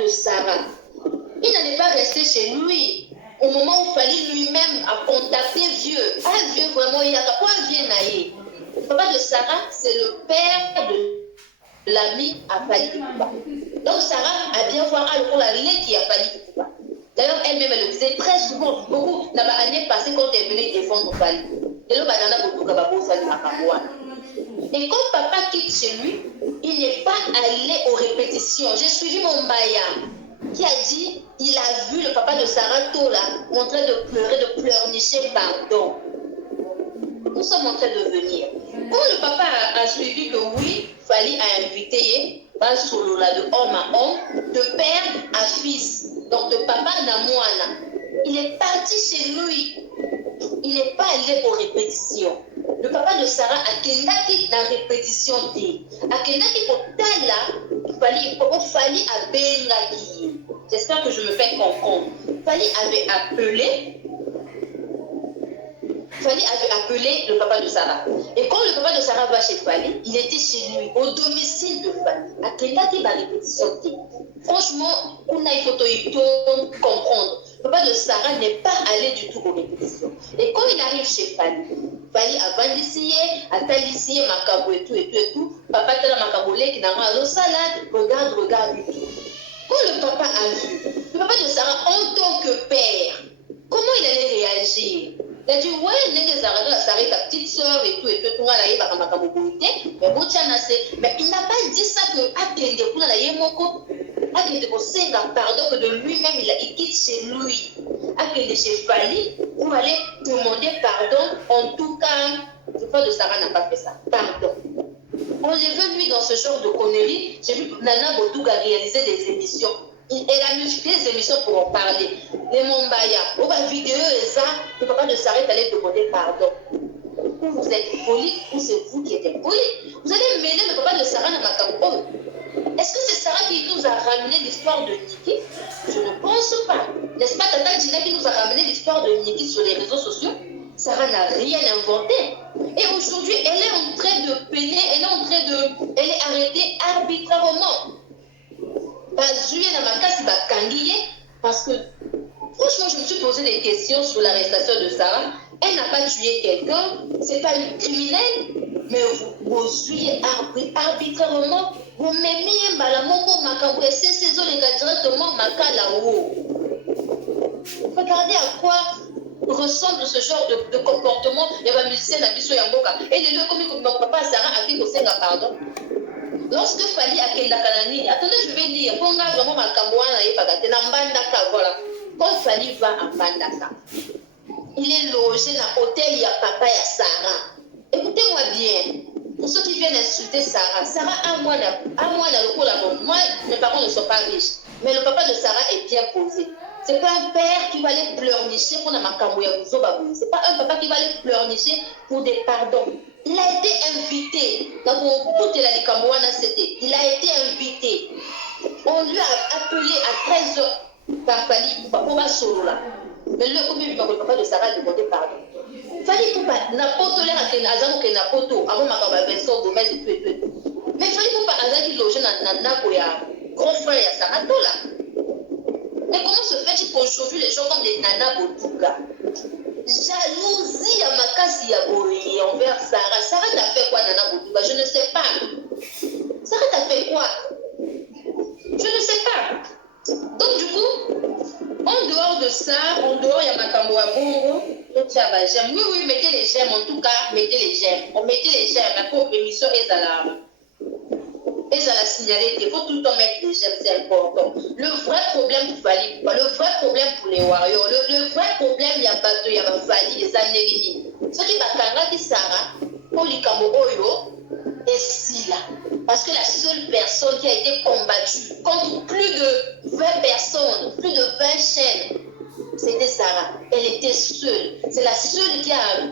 de Sarah, il n'allait pas rester chez lui. Au moment où il fallait lui-même à contacter Dieu. Un Dieu vraiment, il y a pas un vieux naïf. Le papa de Sarah, c'est le père de l'ami à Fali Kupa. Donc Sarah a bien voir pour la lait qui a Fali Kupa. D'ailleurs, elle-même, elle le disait très souvent, beaucoup, dans l'année passée, quand elle venait défendre Fali. Et là, et quand papa quitte chez lui, il n'est pas allé aux répétitions. J'ai suivi mon Maya qui a dit, il a vu le papa de Sarah Tola en train de pleurer, de pleurnicher, pardon. Nous sommes en train de venir. Quand le papa a suivi que oui, Fali a invité un solo là de homme à homme, de père à fils, donc de papa à moine. Il est parti chez lui. Il n'est pas allé aux répétitions. Le papa de Sarah a kendaki dans répétition dit. A kendaki potala, Fali a bengaki. J'espère que je me fais comprendre. Fali avait appelé le papa de Sarah. Et quand le papa de Sarah va chez Fali, il était chez lui, au domicile de Fali. A kendaki dans répétition dit. Franchement, on a il faut comprendre. Le papa de Sarah n'est pas allé du tout aux répétitions. Et quand il arrive chez Fali, Fali a vandisié, a talisié, makabo et tout. Papa t'a makabolé qui n'a pas de salade, regarde du tout. Quand le papa a vu, le papa de Sarah en tant que père, comment il allait réagir? Il a dit, ouais, Sarah, ta petite soeur et tout, mais il n'a pas dit ça que pardon, que de lui-même il quitte chez lui. Chez Fali pour aller demander pardon. En tout cas, le papa de Sarah n'a pas fait ça. Pardon. On l'a vu lui dans ce genre de conneries. J'ai vu Nana Bodouga réaliser des émissions. Elle a multiplié des émissions pour en parler. Les Mombaya, la vidéo et ça, le papa de Sarah est allé demander pardon. Ou vous êtes poli, ou c'est vous qui êtes poli. Vous allez mêler le papa de Sarah dans ma campagne. Est-ce que c'est Sarah qui nous a ramené l'histoire de Niki? Je ne pense pas. N'est-ce pas Tata Gina qui nous a ramené l'histoire de Niki sur les réseaux sociaux? Sarah n'a rien inventé. Et aujourd'hui, elle est en train de peiner, elle est arrêtée arbitrairement. Parce que, franchement, je me suis posé des questions sur l'arrestation de Sarah. Elle n'a pas tué quelqu'un, c'est pas une criminelle, mais vous suivez arbitrairement. Vous m'aimez, directement regardez à quoi ressemble ce genre de comportement. Il y a un musicien d'Abisso Yamboka. Et les deux, comme papa Sarah a fait aussi un pardon. Lorsque Fali a Kenda Kanani, attendez, je vais lire. Quand on a vraiment ma Kamouana et Pagate, Nambandaka, voilà. Quand Fali va à Mbandaka, il est logé dans l'hôtel, il y a papa et Sarah. Écoutez-moi bien. Pour ceux qui viennent insulter Sarah, Sarah a moins dans le coup là. Moi, mes parents ne sont pas riches. Mais le papa de Sarah est bien posé. Ce n'est pas un père qui va aller pleurnicher pour la Makamouya. Ce n'est pas un papa qui va aller pleurnicher pour des pardons. Il a été invité. Il a été invité. On lui a appelé à 13h par Fali pour solo là. Mais le papa de Sarah a demandé pardon. Fali Poupa n'a pas toléré à Azamo que n'a pas tout avant ma Vincent Gomez et tout. Mais Fali Poupa a dit logé dans Nako ya grand frère ya Sarah là. Mais comment se fait-il qu'aujourd'hui les gens comme des Nana Botuga, jalousie à Makasi ya Boye envers Sarah. Sarah t'a fait quoi Nana Botuga? Je ne sais pas. Sarah t'a fait quoi? Je ne sais pas. Donc du coup, en dehors de ça, il y a Makambo Abongo. J'aime. Oui, mettez les j'aime. En tout cas, mettez les j'aime. On mettait les j'aime. La pauvre émission est à la signaler. Il faut tout le temps mettre les j'aime, c'est important. Le vrai problème pour Fali, le vrai problème pour les Warriors, le vrai problème, il y a Bato, il y a Fali, les Anélini. Ce qui va qui Sarah, pour les Oyo, est si là. Parce que la seule personne qui a été combattue contre plus de 20 personnes, plus de 20 chaînes, c'était Sarah. Elle était seule. C'est la seule qui a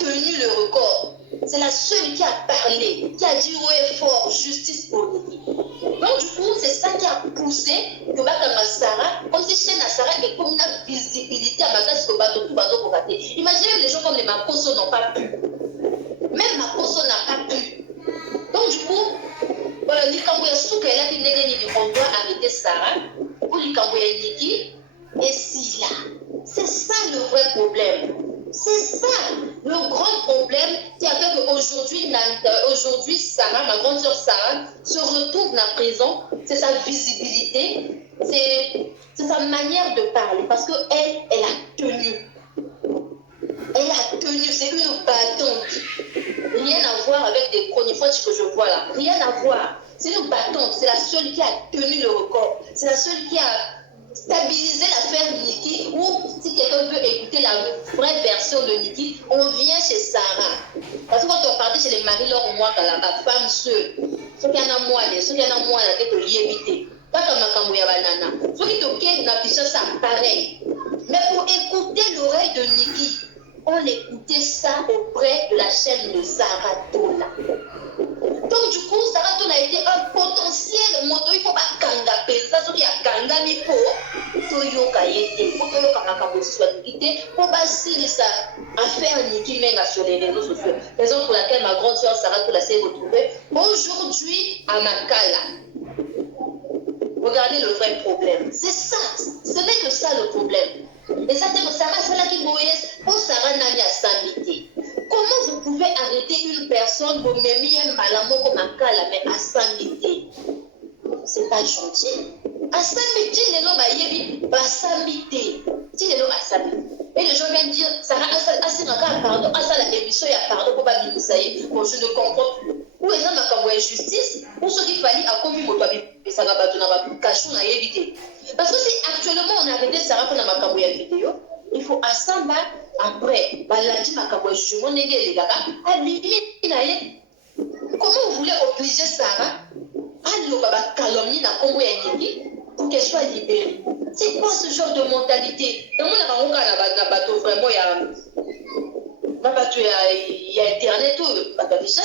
tenu le record. C'est la seule qui a parlé, qui a dit ouais fort, justice pour lui. Donc du coup, c'est ça qui a poussé que Sarah, comme si chaîne à Sarah est comme une visibilité à Makas que Bato pour rater. Imaginez les gens comme les Makoso n'ont pas pu. Même Makoso n'a pas pu. Donc du coup, voilà, on doit arrêter Sarah pour lui camouiller Niki et Silla. C'est ça le vrai problème. C'est ça le grand problème qui a fait qu'aujourd'hui, Sarah, ma grande sœur Sarah, se retrouve dans la prison. C'est sa visibilité, c'est sa manière de parler parce qu'elle, elle a tenu. Elle a tenu, c'est une battante. Rien à voir avec des chroniques que je vois là. Rien à voir. C'est une battante. C'est la seule qui a tenu le record. C'est la seule qui a stabilisé l'affaire Niki. Ou si quelqu'un veut écouter la vraie version de Niki, on vient chez Sarah. Parce que quand on partait chez les maris, là, au moins, la femme seule, ceux qui en ont moins, la tête de l'éviter. Pas comme un camouya banana. Ceux qui toquent n'a pas ça pareil. Mais pour écouter l'oreille de Niki, on écoutait ça auprès de la chaîne de Sarah Tola. Donc du coup, Sarah Tola a été un potentiel moto. Il ne faut pas kanga pensa, ce qui a kanga mi po. Toyo kayete, pour toyo kanga kaboswanite, pour basi ça affaire Niki Menga sur les réseaux sociaux. Raison pour laquelle ma grande soeur Sarah Tola s'est retrouvée aujourd'hui à Makala. Regardez le vrai problème. C'est ça. Ce n'est que ça le problème. Et ça, c'est que Sarah, c'est là qui moïse pour Sarah Nani à Samité. Comment vous pouvez arrêter une personne pour me mettre malamoko comme un cas mais à Samité? C'est pas gentil. À Samité, les gens va à Samité. Si les gens à Samité. Et les gens viennent dire, Sarah, pardon, la émission, il y a pardon pour pas dire ça. Bon, je ne comprends plus. Ou les gens ont justice, ou ceux qui fallait à commis pour toi, ça va pas cachou na éviter. Parce que si actuellement on a arrêté Sarah pour la vidéo, il faut à Samba après, lundi ma jugement les gars, à limite, comment vous voulez obliger Sarah à l'eau calomnie na Congo pour qu'elle soit libérée? C'est quoi ce genre de mentalité? Dans mon bateau vraiment il y a internet tout, ça.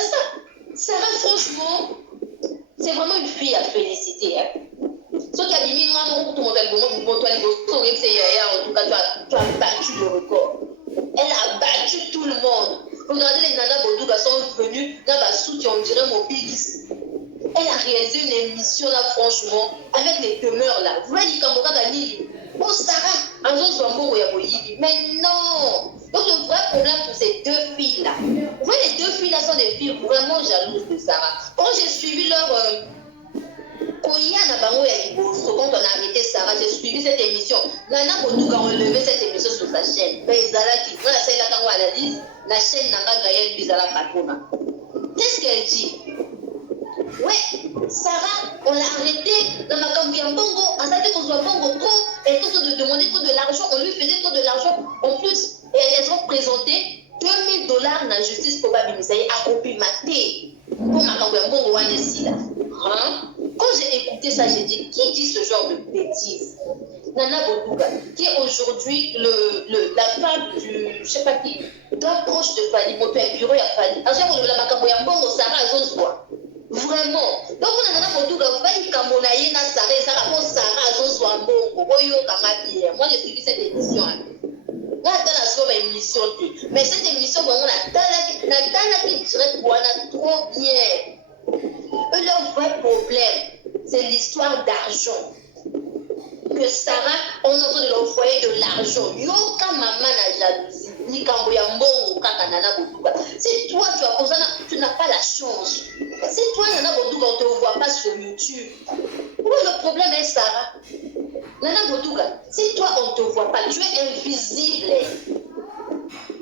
Sarah, franchement, c'est vraiment une fille à féliciter. Hein. Ce qui a dit, en tout cas, tu as battu le record. Elle a battu tout le monde. Regardez, les Nana Bodouga sont venus dans la soute, on dirait mon bigis. Elle a réalisé une émission là, franchement, avec les demeures là. Vous voyez, quand on a dit, oh Sarah, un jour, mais non! Donc, le vrai problème pour ces deux filles-là, vous voyez, les deux filles-là sont des filles vraiment jalouses de Sarah. Quand j'ai suivi leur. Quand on a arrêté Sarah, j'ai suivi cette émission. Nana Bodouga a relevé cette émission sur sa chaîne. Mais Zalaki, quand elle a dit, la chaîne n'a pas gagné Bizala Patona. Qu'est-ce qu'elle dit? Ouais, Sarah, on l'a arrêté dans ma campagne Bongo, en sachant qu'on soit Bongo trop, et tout de demander trop de l'argent, on lui faisait trop de l'argent. En plus, et elles ont présenté $2000 dans la justice pour Babimisaï à Kopimaté pour ma campagne Bongo Wanesila. Quand j'ai écouté ça, j'ai dit, qui dit ce genre de bêtises? Nana Bodouga, qui est aujourd'hui la femme du, je sais pas qui, d'un proche de Fali, mon père bureau à Fali. À chaque fois, la campagne Bongo, Sarah, elles ont soit. Vraiment. Donc, on a Bodouga, vous voyez, quand on a eu Sarah, elles ont soit Bongo. Moi, j'ai suivi cette émission. Là, dans la émission, mais cette émission, vraiment, la qui dirait qu'on a trop bien. Leur vrai problème, c'est l'histoire d'argent. Que Sarah, on est en train de leur envoyer de l'argent. Yoka maman na jalousie. Ni kamboya mbongo kaka nana Bodouga. Si toi tu as besoin, tu n'as pas la chance. Si toi nana Bodouga, on ne te voit pas sur YouTube. Où est le problème est Sarah? Nana Bodouga, si toi on ne te voit pas, tu es invisible.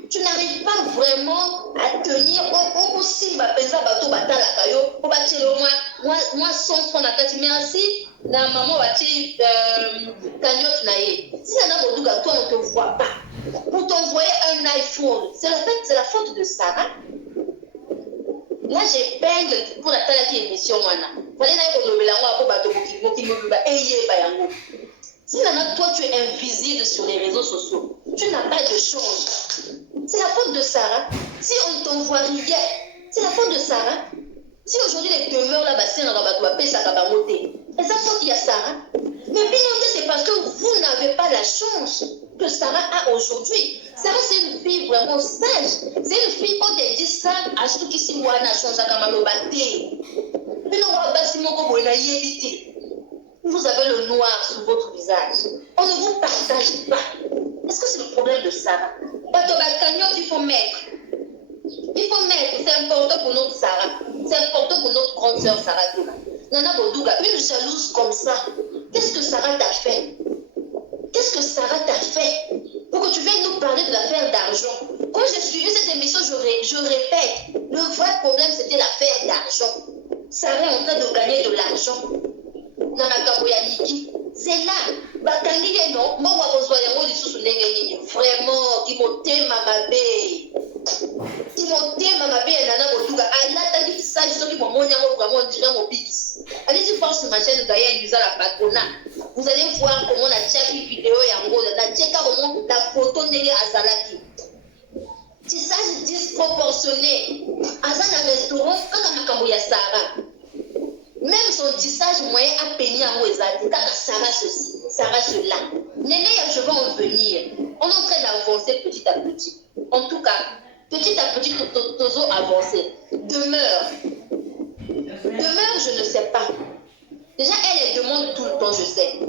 Tu n'arrives pas vraiment à tenir aussi ma pesa bateau batala kayo pour bâtir au moins 100 francs na kati merci na maman bâti cagnotte naie. Si Nana Bodouga, toi on ne te voit pas pour t'envoyer un iPhone, c'est la faute de Sarah. Là j'ai peine pour la telle émission wana. Fallait na ko lobela ngo apo bateau moki mobiba eye ba yango. Si Nana, toi tu es invisible sur les réseaux sociaux, tu n'as pas de chance. C'est la faute de Sarah. Si on ne t'envoie rien, c'est la faute de Sarah. Si aujourd'hui les demeures là-bas, c'est un rabat, ça va monter. Et ça faute il y a Sarah. Mais bien entendu, c'est parce que vous n'avez pas la chance que Sarah a aujourd'hui. Sarah, c'est une fille vraiment sage. C'est une fille, quand elle dit ça, à ce qui s'y voit, n'a changé à Kamalobaté. Mais non, vous avez le noir sur votre visage. On ne vous partage pas. Est-ce que c'est le problème de Sarah? Il faut mettre. Il faut mettre. C'est important pour notre Sarah. C'est important pour notre grande sœur Sarah Doula. Nana Bodouga, une jalouse comme ça. Qu'est-ce que Sarah t'a fait? Qu'est-ce que Sarah t'a fait pour que tu viennes nous parler de l'affaire d'argent? Quand j'ai suivi cette émission, je répète, le vrai problème c'était l'affaire d'argent. Sarah est en train de gagner de l'argent. C'est là. Non, moi, vraiment, Timothée Mamabé. Timothée Mamabé et Nana Bodouga. Allah t'a dit ça, je suis vraiment mon bigis. Allez-y voir sur ma chaîne Gaël Lusa la patronat. Vous allez voir comment on a tiré une vidéo et en gros, on a tiré comment la photo n'est Azalaki. Tissage disproportionné. Azan un restaurant, quand on a Sarah. Même son tissage moyen a peigné en Ouezadi, car Sarah ceci, Sarah cela. Néné, je vais en venir. On est en train d'avancer petit à petit. En tout cas, petit à petit, Tozo avancer. Demeure, je ne sais pas. Déjà, elle demande tout le temps, je sais.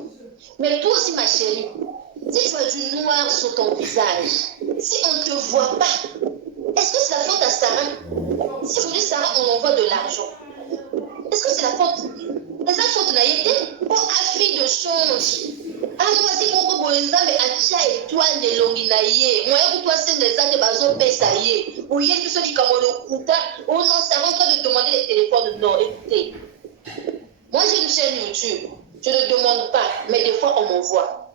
Mais toi aussi, ma chérie, si tu as du noir sur ton visage, si on ne te voit pas, est-ce que c'est la faute à Sarah? Si aujourd'hui, Sarah, on envoie de l'argent, est-ce que c'est la faute? Est-ce la faute n'a été? Oh, affaire de change. Ah, moi, si mon copain mais à tia étoile de l'onginaïe. Moi, pour toi, c'est des années bazo pesaïe. Ou y'a tout ce qui comme le kuta. Oh non, ça rentre de demander les téléphones. Non, écoutez. Moi, j'ai une chaîne YouTube. Je ne demande pas, mais des fois, on m'envoie.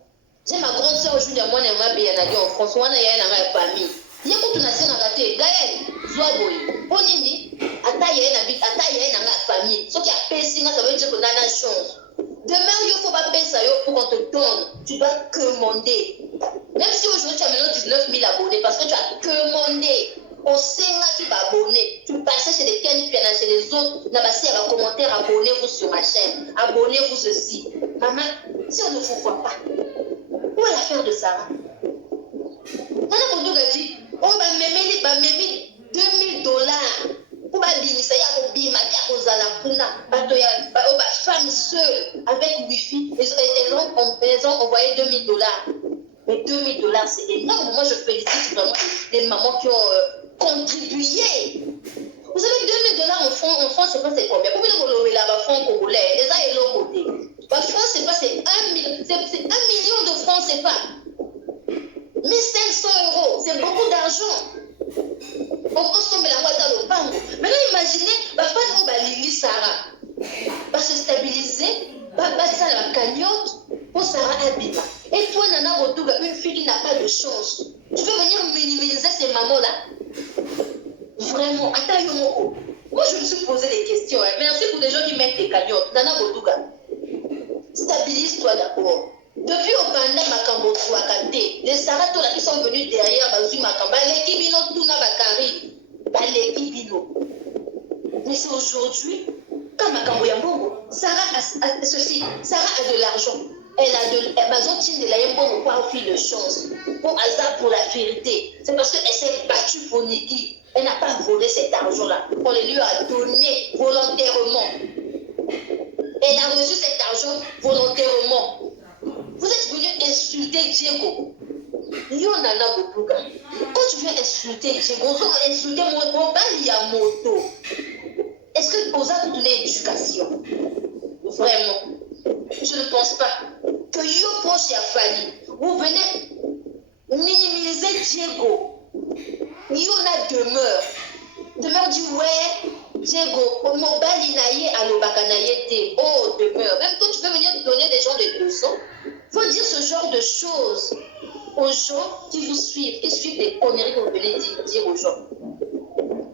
J'ai ma grande soeur Julia, moi, elle m'a bien dit en France. Moi, il y a une famille. Il y a beaucoup de nations à rater. Gaël, Zoaboy, Bonindi, Ataye, la famille. Ce qui a payé, ça veut dire qu'on a la chance. Demain, il ne faut pas payer ça pour qu'on te donne. Tu dois commander. Même si aujourd'hui tu as maintenant 19 000 abonnés, parce que tu as commandé. Au Sénat, tu vas abonner. Tu passes chez les Ken, chez les autres. Tu vas commentaire, abonnez-vous sur ma chaîne. Abonnez-vous ceci. Maman, si on ne vous voit pas, où est l'affaire de Sarah? Nana Bodouga dit, on va même 2000 $. Pour ça y a bima femme seule avec wifi, elles ont envoyé 2000 $. Mais 2000 $, c'est énorme. Moi, je félicite vraiment les mamans qui ont contribué. Vous savez, 2000 $ en France, c'est pas c'est combien? Pour vous le là, francs congolais, les uns et l'autre côté. En France, c'est pas c'est 1 million, c'est 1 million de francs, c'est pas 1500 €. C'est beaucoup d'argent. On consomme la boîte dans le banque. Maintenant, imaginez, ma femme va Lili Sarah, va se stabiliser, va passer à la cagnotte pour Sarah Abima. Et toi, Nana Bodouga, une fille qui n'a pas de chance, tu veux venir minimiser ces mamans-là? Vraiment, attends, moi je me suis posé des questions. Merci pour les gens qui mettent des cagnottes. Nana Bodouga, stabilise-toi d'abord. Depuis au Banda Makambo Kouakate, les Saratola qui sont venus derrière Bazou Makamba, les Kibino Tuna Bakari, les Kibino. Mais c'est aujourd'hui, quand Makambo Yambongo, Sarah a ceci, Sarah a de l'argent. Elle a de Bazotine de la Yambongo pour avoir de chance, pour hasard, pour la vérité. C'est parce qu'elle s'est battue pour Niki. Elle n'a pas volé cet argent-là. On le lui a donné volontairement. Elle a reçu cet argent volontairement. Vous êtes venu insulter Diego. Yonana Bodouga. Quand tu viens insulter Diego, tu vas insulter mon bali à moto. Est-ce que vous avez donné l'éducation? Vraiment. Je ne pense pas que Yo Poche a fallu. Vous venez minimiser Diego. Yona demeure. Demeure dit ouais. Diego, mon bali naïe à l'obakanaïe. Oh, demeure. Même quand tu veux venir donner des gens de leçons, il faut dire ce genre de choses aux gens qui vous suivent, qui suivent des conneries que vous venez dire aux gens.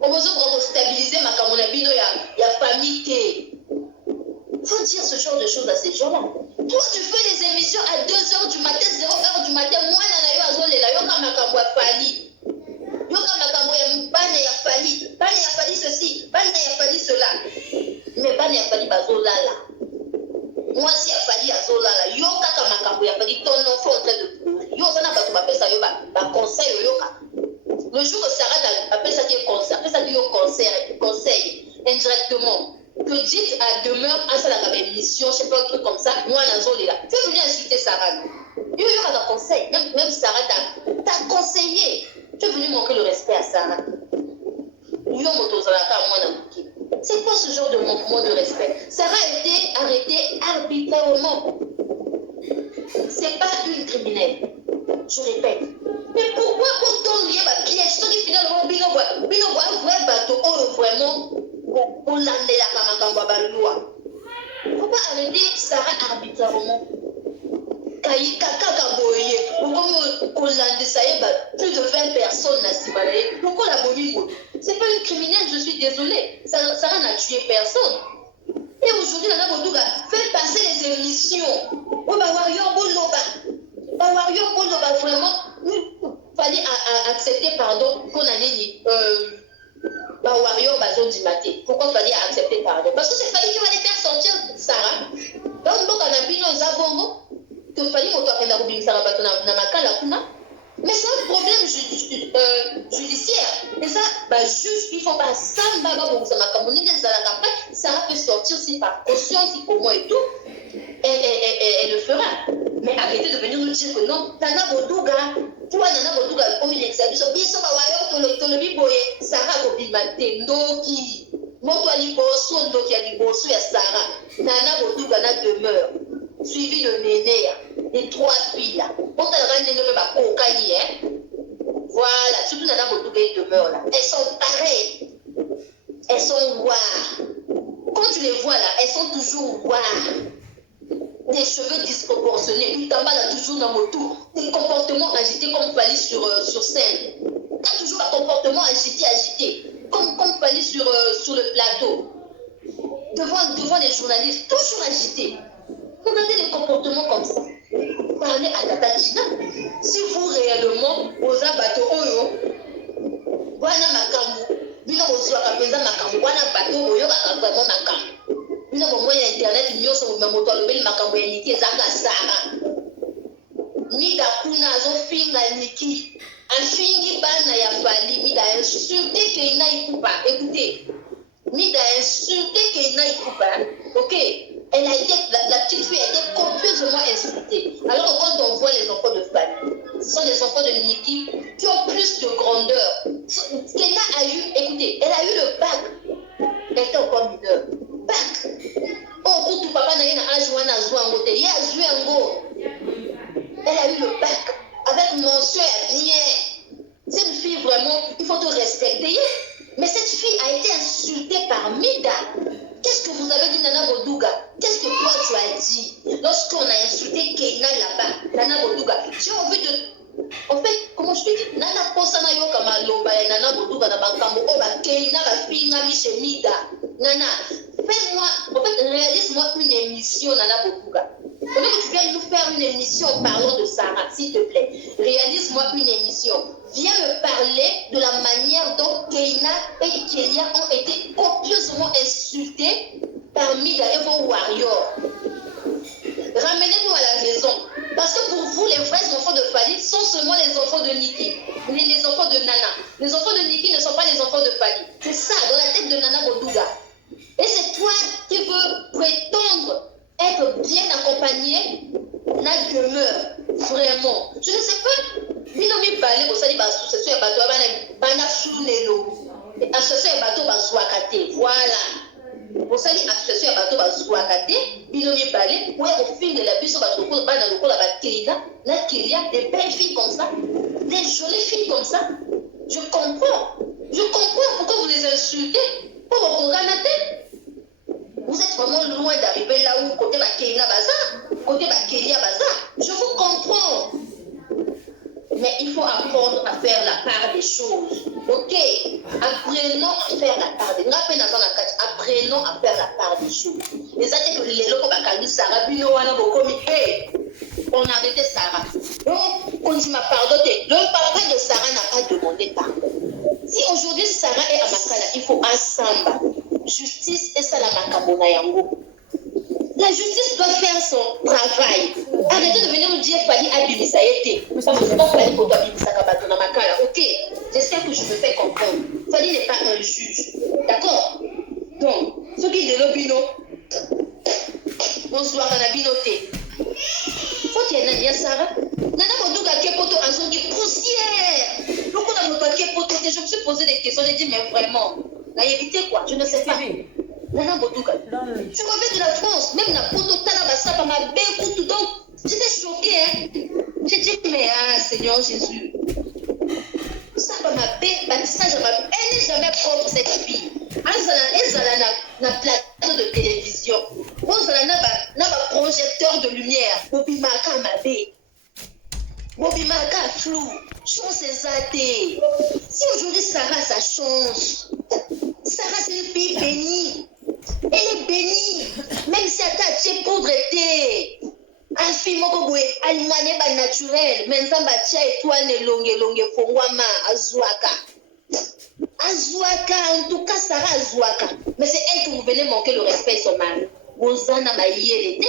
On besoin de stabiliser ma camonabino, il y a famille. Il faut dire ce genre de choses à ces gens-là. Toi, tu fais des émissions à 2h du matin, 0h du matin. Moi, je a fallu ceci, Ban a fallu cela. Mais Ban a fallu Bazolala. Moi, si a fallu Azolala, yo kaka makambo a fallu ton enfant en train de pleurer. Yo, ça n'a pas tout ça, yo, conseil, yo, moi, Nazolela. Tu es venu insulter Sarah. Il y a un conseil. Même Sarah t'a conseillé. Tu es venu montrer le respect à Sarah. C'est quoi ce genre de manquement de respect? Sarah a été arrêtée arbitrairement. C'est pas une criminelle. Je répète. Mais pourquoi quand on y a un piège, ce qui finalement, bino vrai bateau, vraiment, pour l'année la loi. Pourquoi arrêter Sarah arbitrairement? Plus de 20 personnes n'a simalé. Pourquoi la bonne? C'est pas une criminelle, je suis désolée. Sarah n'a tué personne. Et aujourd'hui, Nana Boduga fait passer les émissions. Oh, bah, Wario Boloba, vraiment, il fallait accepter, pardon, qu'on a dit, Wario Bazo Dimate. Pourquoi il fallait accepter pardon? Parce que c'est fallait qu'il fallait faire sortir Sarah. Donc, on a vu nos abonnés. Que fallait que Sarah Bato na makala kuna. Mais c'est un problème judiciaire. Et ça, juge, il faut pas ça, Sarah peut sortir si par conscience, si comment et tout. Elle le fera. Mais arrêtez de venir nous dire que non, Nana Boduga, toi Nana Boduga, comme une exception, Sarah Bobimate, Ndoki, Moto Liboso, Ndoki Liboso, Sarah, Nana Boduga na demeure, suivi de Nénéa, les 3 filles là. On t'a dit, voilà, surtout Nana Boduga demeure là. Elles sont pareilles. Elles sont noires. Quand tu les vois là, elles sont toujours noires. Des cheveux disproportionnés. L'Itamba a toujours dans mon tour. Des comportements agités comme Fali sur scène. Il a toujours un comportement agité. Comme Fali sur le plateau. Devant les journalistes, toujours agité. Regardez les comportements comme ça. Parlez à Tata Tina. Si vous réellement, aux abatteurs, voilà ma camou. Bino ozo akapeza makambo wana bato oyo vraiment makambo. Bino mo moya internet nyoso mo moto alobeli makambo ya niki ezaka Sarah. Mida kuna zo finga niki. Afingi bana ya Fali mida insulté que ina ikupa. Écoutez. Mida insulté que ina ikupa. OK. Elle a été, la petite fille a été copieusement insultée. Alors que quand on voit les enfants de Fali, ce sont les enfants de Niki qui ont plus de grandeur. Kena a eu, écoutez, elle a eu le bac. Elle était encore mineure. Bac. Oh, pour tout papa n'a eu un âge où on a joué en côté. Il a joué en go. Elle a eu le bac. Avec mention rien. C'est une fille vraiment, il faut te respecter. Mais cette fille a été insultée par Mida. Qu'est-ce que vous avez dit, Nana Boduga? Qu'est-ce que toi tu as dit lorsqu'on a insulté Keina là-bas? Nana Boduga, j'ai envie de... En fait, comment je peux dire? Nana Posana Yoka Maloba et Nana Boduga dans Bakambo, oh, Keina va finir chez Mida. Nana, fais-moi, en fait, réalise-moi une émission, Nana Boduga. Au lieu que tu viennes nous faire une émission en parlant de Sarah, s'il te plaît, réalise-moi une émission. Viens me parler de la manière dont Keina et Kélia ont été copieusement insultés par Mida et vos warriors. Ramenez-nous à la raison. Parce que pour vous, les vrais enfants de Fali sont seulement les enfants de Niki, les enfants de Nana. Les enfants de Niki ne sont pas les enfants de Fali. C'est ça, dans la tête de Nana Boduga. Et c'est toi qui veux prétendre être bien accompagné, na demeure, vraiment. Je ne sais pas. Binomi balé, vous savez, association et bateau, bana sounelo. Association et bateau, basouakate. Voilà. Vous savez, association et bateau, basouakate. Binomi balé, ouais, au fil de la bus, bana loko, la bateria, na kiria, des belles filles comme ça, des jolies filles comme ça. Je comprends. Je comprends pourquoi vous les insultez. Pourquoi vous ranatez? Vous êtes vraiment loin d'arriver là où côté Bakéina Baza, côté Bakélia Baza. Je vous comprends. Mais il faut apprendre à faire la part des choses. OK? Apprenons à faire la part des choses. Apprenons à faire la part des choses. Les athées que les locaux Bakani Sarah, Bino Wana Bokomi, hey, on a arrêté Sarah. Donc, on dit ma pardonné. Le papa de Sarah n'a pas demandé pardon. Si aujourd'hui Sarah est à Makala, il faut un samba. Justice et ça la makamona yango. La justice doit faire son travail. Arrêtez de venir nous dire Fali Abimisa été. Parce que c'est pas Fali pour Abimisa Kabato na Makala. OK, j'espère que je me fais comprendre. Fali n'est pas un juge. D'accord? Donc, ce qui est de l'obino, bonsoir à la binoté. y a Sarah. Nana Modouga qui est poto en qui poussière. Donc on a montré qui est poto. Je me suis posé des questions. J'ai dit mais vraiment, n'a évité quoi? Je ne sais pas. Nana Modouga. Tu reviens de la France, même la poto talabassa par ma belle tout. Donc j'étais choquée. Hein. J'ai dit mais ah Seigneur Jésus. Ça par ma belle bâtissage, elle n'est jamais propre cette fille. Elle a un plateau de télévision. Elle a un projecteur de lumière. Bobimaka Mabé. Bobimaka flou. Chance ses athées. Si aujourd'hui Sarah, ça change. Sarah, c'est une fille bénie. Elle est bénie. Même si elle t'a tué poudre été. Un fille moko alimane ba naturel. Menzamba tia étoile longue fongwama azuaka. Azouaka, en tout cas, Sarah Azouaka. Mais c'est elle que vous venez manquer le respect, son mari. Ozana Maïe,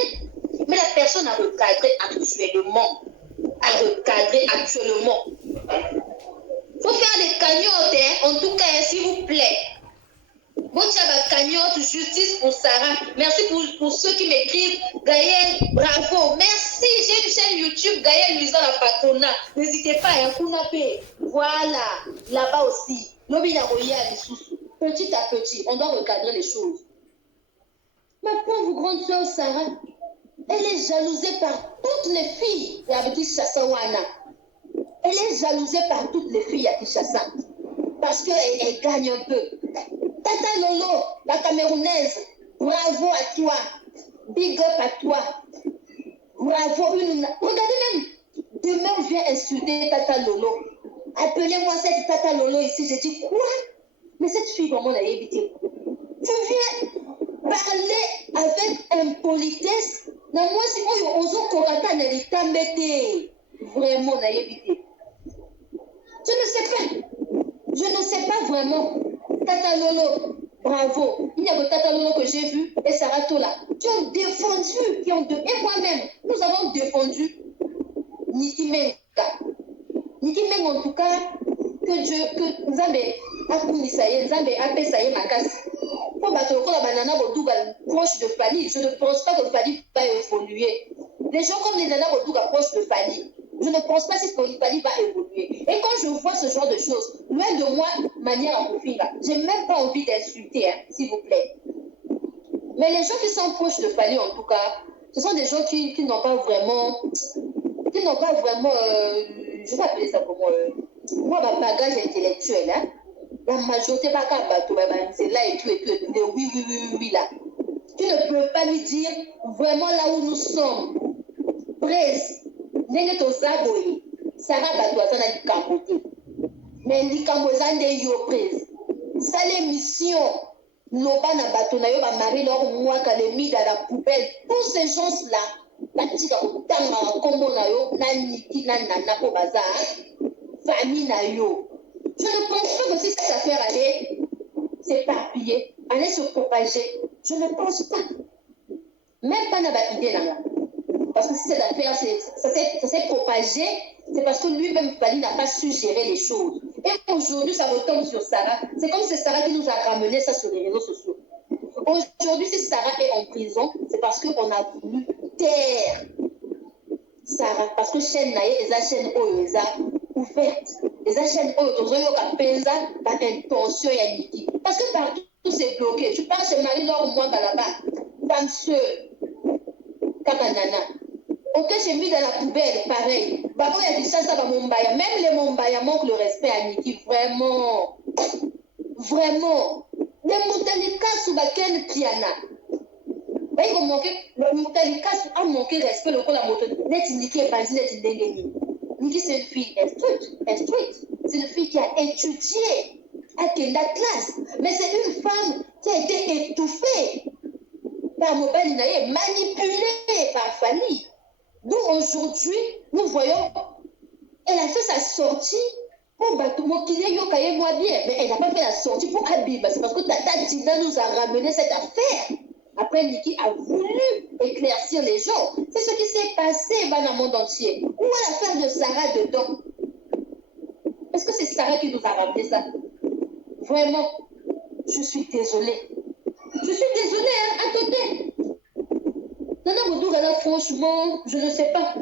mais la personne a recadré actuellement. Faut faire des cagnottes, hein? En tout cas, s'il vous plaît. Bon, tu as ma cagnotte, justice pour Sarah. Merci pour ceux qui m'écrivent. Gaël, bravo. Merci. J'ai une chaîne YouTube, Gaël Luisan la Patronat. N'hésitez pas, hein, Kounapé. Voilà. Là-bas aussi. Petit à petit, on doit recadrer les choses. Ma pauvre grande soeur Sarah, elle est jalousée par toutes les filles à Kinshasa. Elle est jalousée par toutes les filles à Kinshasa. Parce qu'elle gagne un peu. Tata Lolo, la Camerounaise, bravo à toi. Big up à toi. Bravo. Regardez même, demain on vient insulter Tata Lolo. Appelez-moi cette Tata Lolo ici. J'ai dit quoi? Mais cette fille, comment on a évité? Tu viens parler avec impolitesse. Non, moi, si on ose korata n'élita mette. Vraiment, on a évité. Je ne sais pas. Je ne sais pas vraiment. Tata Lolo, bravo. Il y a que Tata Lolo que j'ai vu et Sarah Tola qui ont défendu, et moi-même, nous avons défendu Niki Menga. Niki Menga, en tout cas, que Nzambe a Kounisaye, Nzambe a Pesaye Makasi. Pour battre la banana Bodouga proche de Fali, je ne pense pas que Fali va évoluer. Des gens comme les Nana Bodouga proche de Fali, je ne pense pas si Fali va évoluer. Et quand je vois ce genre de choses, loin de moi, manière à profil, j'ai même pas envie d'insulter, hein, s'il vous plaît. Mais les gens qui sont proches de Fali, en tout cas, ce sont des gens qui n'ont pas vraiment, je vais appeler ça comment, moi, ma bagage intellectuel, hein. La majorité pas qu'à bateau, c'est là et tout, oui, là. Tu ne peux pas lui dire vraiment là où nous sommes. Presse, n'est au Zagoï, Sarah Bateau, ça n'a dit campoté. Mais les Cambozans de yo presse. Ça l'émission, nos pas na bateau, na yo va marier leur moi quand les mis dans la poubelle. Tous ces gens-là, la petite tanga combo na yo, na niki na nana ko bazar, famille na yo. Je ne pense pas que si cette affaire allait s'éparpiller, allait se propager. Je ne pense pas. Même pas dans l'idée là. Parce que si cette affaire ça s'est propagé, c'est parce que lui-même, Fali n'a pas su gérer les choses. Et aujourd'hui, ça retombe sur Sarah. C'est comme c'est Sarah qui nous a ramené ça sur les réseaux sociaux. Aujourd'hui, si Sarah est en prison, c'est parce qu'on a voulu taire Sarah. Parce que chaîne naïe, et la chaîne Oyoza ouverte. Et la chaîne Oyoza, Penza, par intention et Niki. Parce que partout, c'est bloqué. Tu pars chez Marie-Laure, moi, là-bas. Femme seule. Kakanana. Ok, j'ai mis dans la poubelle, pareil. Bah, il y a des choses à Mombaya. Même les Mombaya manquent le respect à Niki. Vraiment. Vraiment. Les Moutalikas sous laquelle Kiana. Bah, ils vont manquer. Le Moutalikas a manqué respect le coup la moto. Net Niki est basé, net Ndengeni. Niki, c'est une fille instruite. C'est une fille qui a étudié à la classe. Mais c'est une femme qui a été étouffée par Mobile Naye, manipulée par Fali. Nous, aujourd'hui, nous voyons, elle a fait sa sortie pour Mokiné moi bien, mais elle n'a pas fait la sortie pour Habib. C'est parce que Tata Tina nous a ramené cette affaire. Après, Niki a voulu éclaircir les gens. C'est ce qui s'est passé dans le monde entier. Où est l'affaire de Sarah dedans? Est-ce que c'est Sarah qui nous a ramené ça? Vraiment, je suis désolée. Je suis désolée, hein, attendez. Nana Boudou, franchement, je ne sais pas.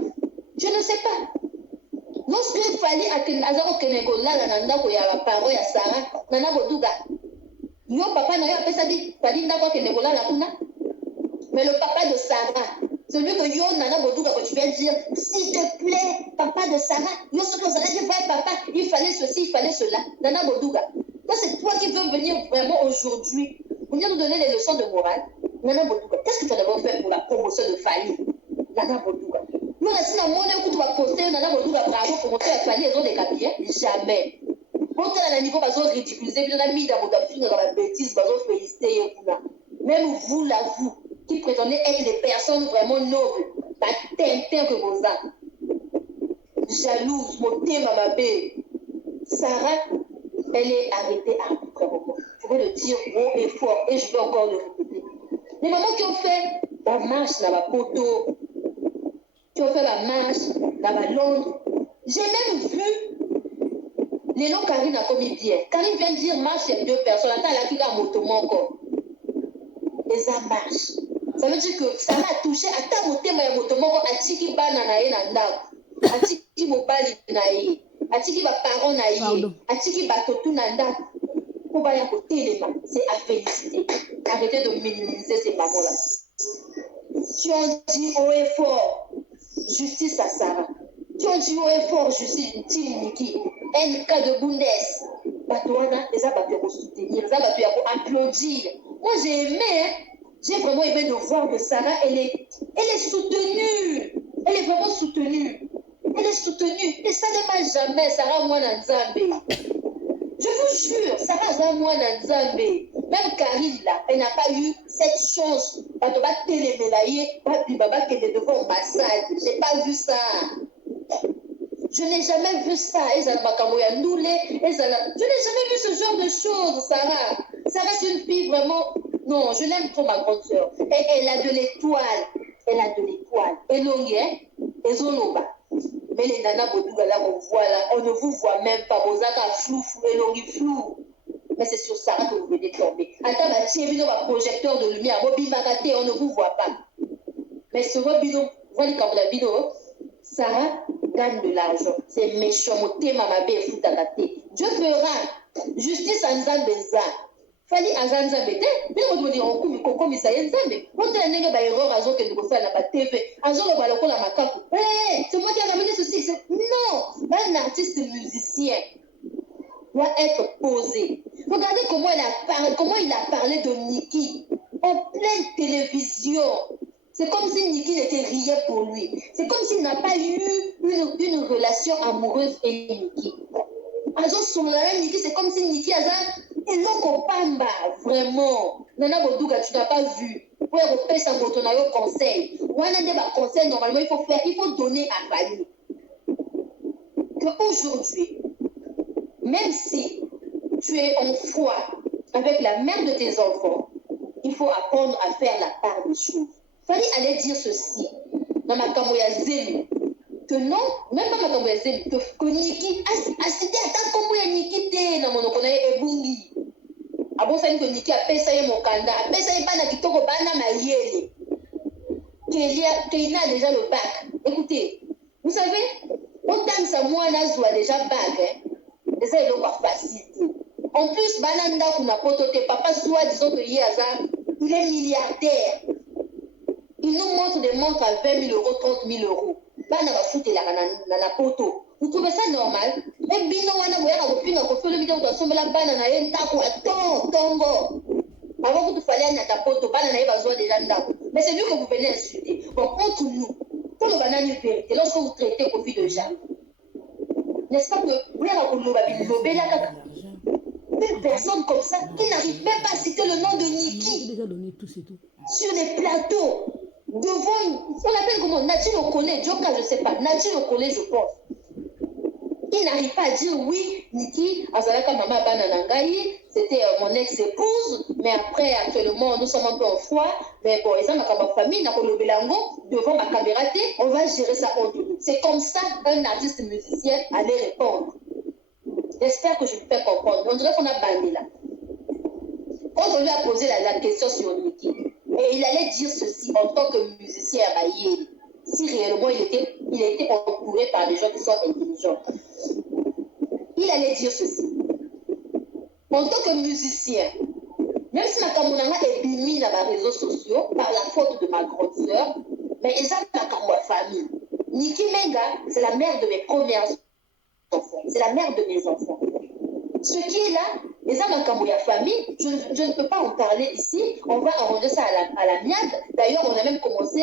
Je ne sais pas. Lorsqu'il fallait Azaro Kenegola, Nanda, Koya, Paro, ya Sarah, Nana Boduga. Yo, papa, n'a pas dit, Palinda, Kenegola, la Kuna. Mais le papa de Sarah, celui que Yo, Nana Boduga, que tu viens de dire, s'il te plaît, papa de Sarah, Yo, ce que vous allez dire, papa, il fallait ceci, il fallait cela. Nana Boduga. Ça, c'est toi qui veux venir vraiment aujourd'hui pour venir nous donner les leçons de morale. Nana Boduga, qu'est-ce que tu as d'abord fait pour la promotion de Fali? Nana Boduga. Nous, on a si la monnaie où tu vas poster, Nana Boduga, bravo, pour montrer à Fali, ils ont des capiers. Jamais. Quand tu as un niveau, ils ont ridiculisé, ils ont mis dans votre film, dans la bêtise, ils ont félicité. Même vous, là, vous, qui prétendez être des personnes vraiment nobles, pas tintin que vous avez. Jalouse, mon thème à ma belle. Sarah, elle est arrêtée à un moment. Je veux le dire haut et fort, et je vais encore le répéter. Les mamans qui ont fait la marche dans la poteau, qui ont fait la marche dans la Londres, j'ai même vu les noms Karine a commis bien. Karine vient de dire marche, il y a 2 personnes. Attends, elle a qui a moto encore. Et ça marche. Ça veut dire que ça m'a touché. Attends, mon thème, il y a moto encore. Atiki bananae nanda. Atiki mobali nae. Atiki ba parents nae. Atiki ba totu nanda. C'est à féliciter. Arrêtez de minimiser ces mamans-là. Tu as dit haut et fort, justice à Sarah. Tu as dit haut et fort, justice Tim Niki. NK de Bundes. Batouana, les abattus pour soutenir, les abattus pour applaudir. Moi, j'ai aimé, hein? J'ai vraiment aimé de voir que Sarah, elle est soutenue. Elle est vraiment soutenue. Elle est soutenue. Et ça ne m'a jamais, Sarah, moi, dans Zambé. Je vous jure, Sarah Zamouan Nzambe, même Karine là, elle n'a pas eu cette chance. Elle doit télémélayer, Baba qui est devant l'ambassade. Je n'ai pas vu ça. Je n'ai jamais vu ça. Je n'ai jamais vu ce genre de choses, Sarah. Sarah, c'est une fille vraiment. Non, je l'aime trop, ma grande soeur. Et elle a de l'étoile. Elle a de l'étoile. Et l'ongue, et Zonoba. Mais les nanas Bodouga là, on voit là, on ne vous voit même pas. Vos actes flou, et l'on flou. Mais c'est sur Sarah que vous venez tomber. Attends, bah, tiens, vous avez un projecteur de lumière. Bobby Magaté, on ne vous voit pas. Mais ce Robino, voilà comme la vidéo, Sarah gagne de l'argent. C'est méchant. Mon thème à ma belle fout à Dieu fera justice à Nzambeza. Fali azanza bete mais on doit dire on coupe comme ça nzambe on t'a négé ba erreur azo que nous faire la TV azo le baloko la makaku c'est moi qui a ramené ceci non un artiste musicien doit être posé. Regardez comment il a parlé de Niki en pleine télévision. C'est comme si Niki n'était rien pour lui. C'est comme s'il n'a pas eu une relation amoureuse avec Niki. Azo Soulala Niki, c'est comme si Niki a et l'on pamba, vraiment. Nana Bodouga, tu n'as pas vu. Pour repérer sa moto, on a eu conseil. Ou un conseil, normalement, il faut donner à Fali. Qu'aujourd'hui, même si tu es en foi avec la mère de tes enfants, il faut apprendre à faire la part des choses. Fali allait dire ceci dans ma Kamoya Zéli. Que non, même pas ma Kamoya Zéli, que Niki a cité à ta Kamoya Niki te dans mon okonaye ebungi. Ah bon, ça dit que Niki a payé mon kanda, a payé pas na kitoko bana mayele. Qu'il a déjà le bac. Écoutez, vous savez, autant que ça, moi, Nazou a déjà bac, hein. Déjà, il a facilité. En plus, Bananda, qu'on a pototé, papa, soit disons que il est milliardaire. Il nous montre des montres à 20 000 euros, 30 000 euros. Bana va foutre la poto. Vous trouvez ça normal? Et bino wana moya na kopinga ko felo vidéo to sombela bana na ye ndako à tongo. Avant que tu fallait na ta poto bana na ye besoin déjà ndako. Mais c'est lui que vous venez insulter. Bon, contre nous, pour le banane vérité, lorsque vous traitez Kofi de Jean, n'est-ce pas que vous avez une personne comme ça qui n'arrive même pas à citer le nom de Niki sur les plateaux devant on l'appelle comment Nati Lokole, Joka, je ne sais pas, Nati Lokole, je pense. Il n'arrive pas à dire oui, Niki, Azalaka Mama Bananangaï, c'était mon ex-épouse, mais après, actuellement, nous sommes un peu en foi, mais bon, ils ont ma famille, devant ma caméra, on va gérer ça entre nous. C'est comme ça qu'un artiste musicien allait répondre. J'espère que je peux faire comprendre. On dirait qu'on a bandé là. Quand on lui a posé la question sur Niki, et il allait dire ceci en tant que musicien à Yéli, si réellement il était il a été entouré par des gens qui sont intelligents. Il allait dire ceci. En tant que musicien, même si ma camonanga est bénie dans les réseaux sociaux par la faute de ma grande sœur, mais ils ont ma famille. Niki Menga, c'est la mère de mes premiers enfants. C'est la mère de mes enfants. Ce qui est là, les gens de la famille, je ne peux pas en parler ici. On va arranger ça à la miade. D'ailleurs, on a même commencé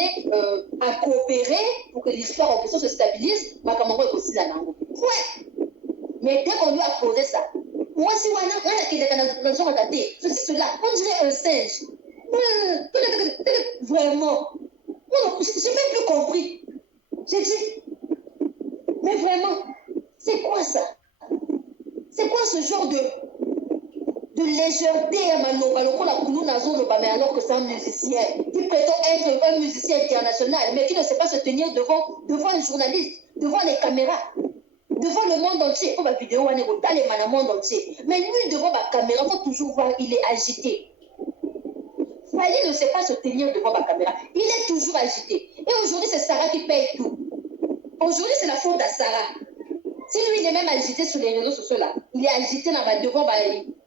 à coopérer pour que l'histoire en question se stabilise. Ma camonga est aussi là. Ouais. Mais dès qu'on lui a posé ça, moi, si je suis cela, on dirait un singe. Vraiment. Je n'ai même plus compris. J'ai dit, mais vraiment, c'est quoi ça? C'est quoi ce genre de légèreté à Manoba, mais alors que c'est un musicien qui prétend être un musicien international, mais qui ne sait pas se tenir devant un journaliste, devant les caméras, devant le monde entier. Pour ma vidéo, on est dans le monde entier. Mais lui, devant ma caméra, il faut toujours voir, il est agité. Fali ne sait pas se tenir devant ma caméra. Il est toujours agité. Et aujourd'hui, c'est Sarah qui paye tout. Aujourd'hui, c'est la faute à Sarah. Si lui, il est même agité sur les réseaux sociaux là, il est agité devant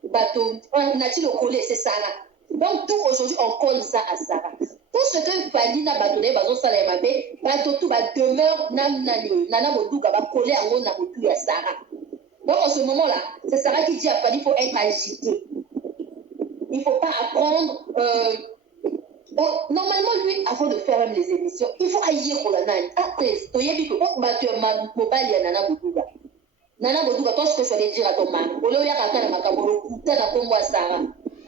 bateau, on a dit le collet, c'est Sarah. Donc tout aujourd'hui, on colle ça à Sarah. Tout ce que Fali n'a pas donné, bateau tout demeure, nana Bodouga va coller en haut à Sarah. Donc en ce moment-là, c'est Sarah qui dit à Fali, il faut être agité. Il ne faut pas apprendre. Normalement, lui, avant de faire même les émissions, il faut haïr Rolanani. Après, tu as vu que quand tu as mobile, il y a Nana Bodouga. Nana Bodouga, toi, ce que je allais dire à ton mari,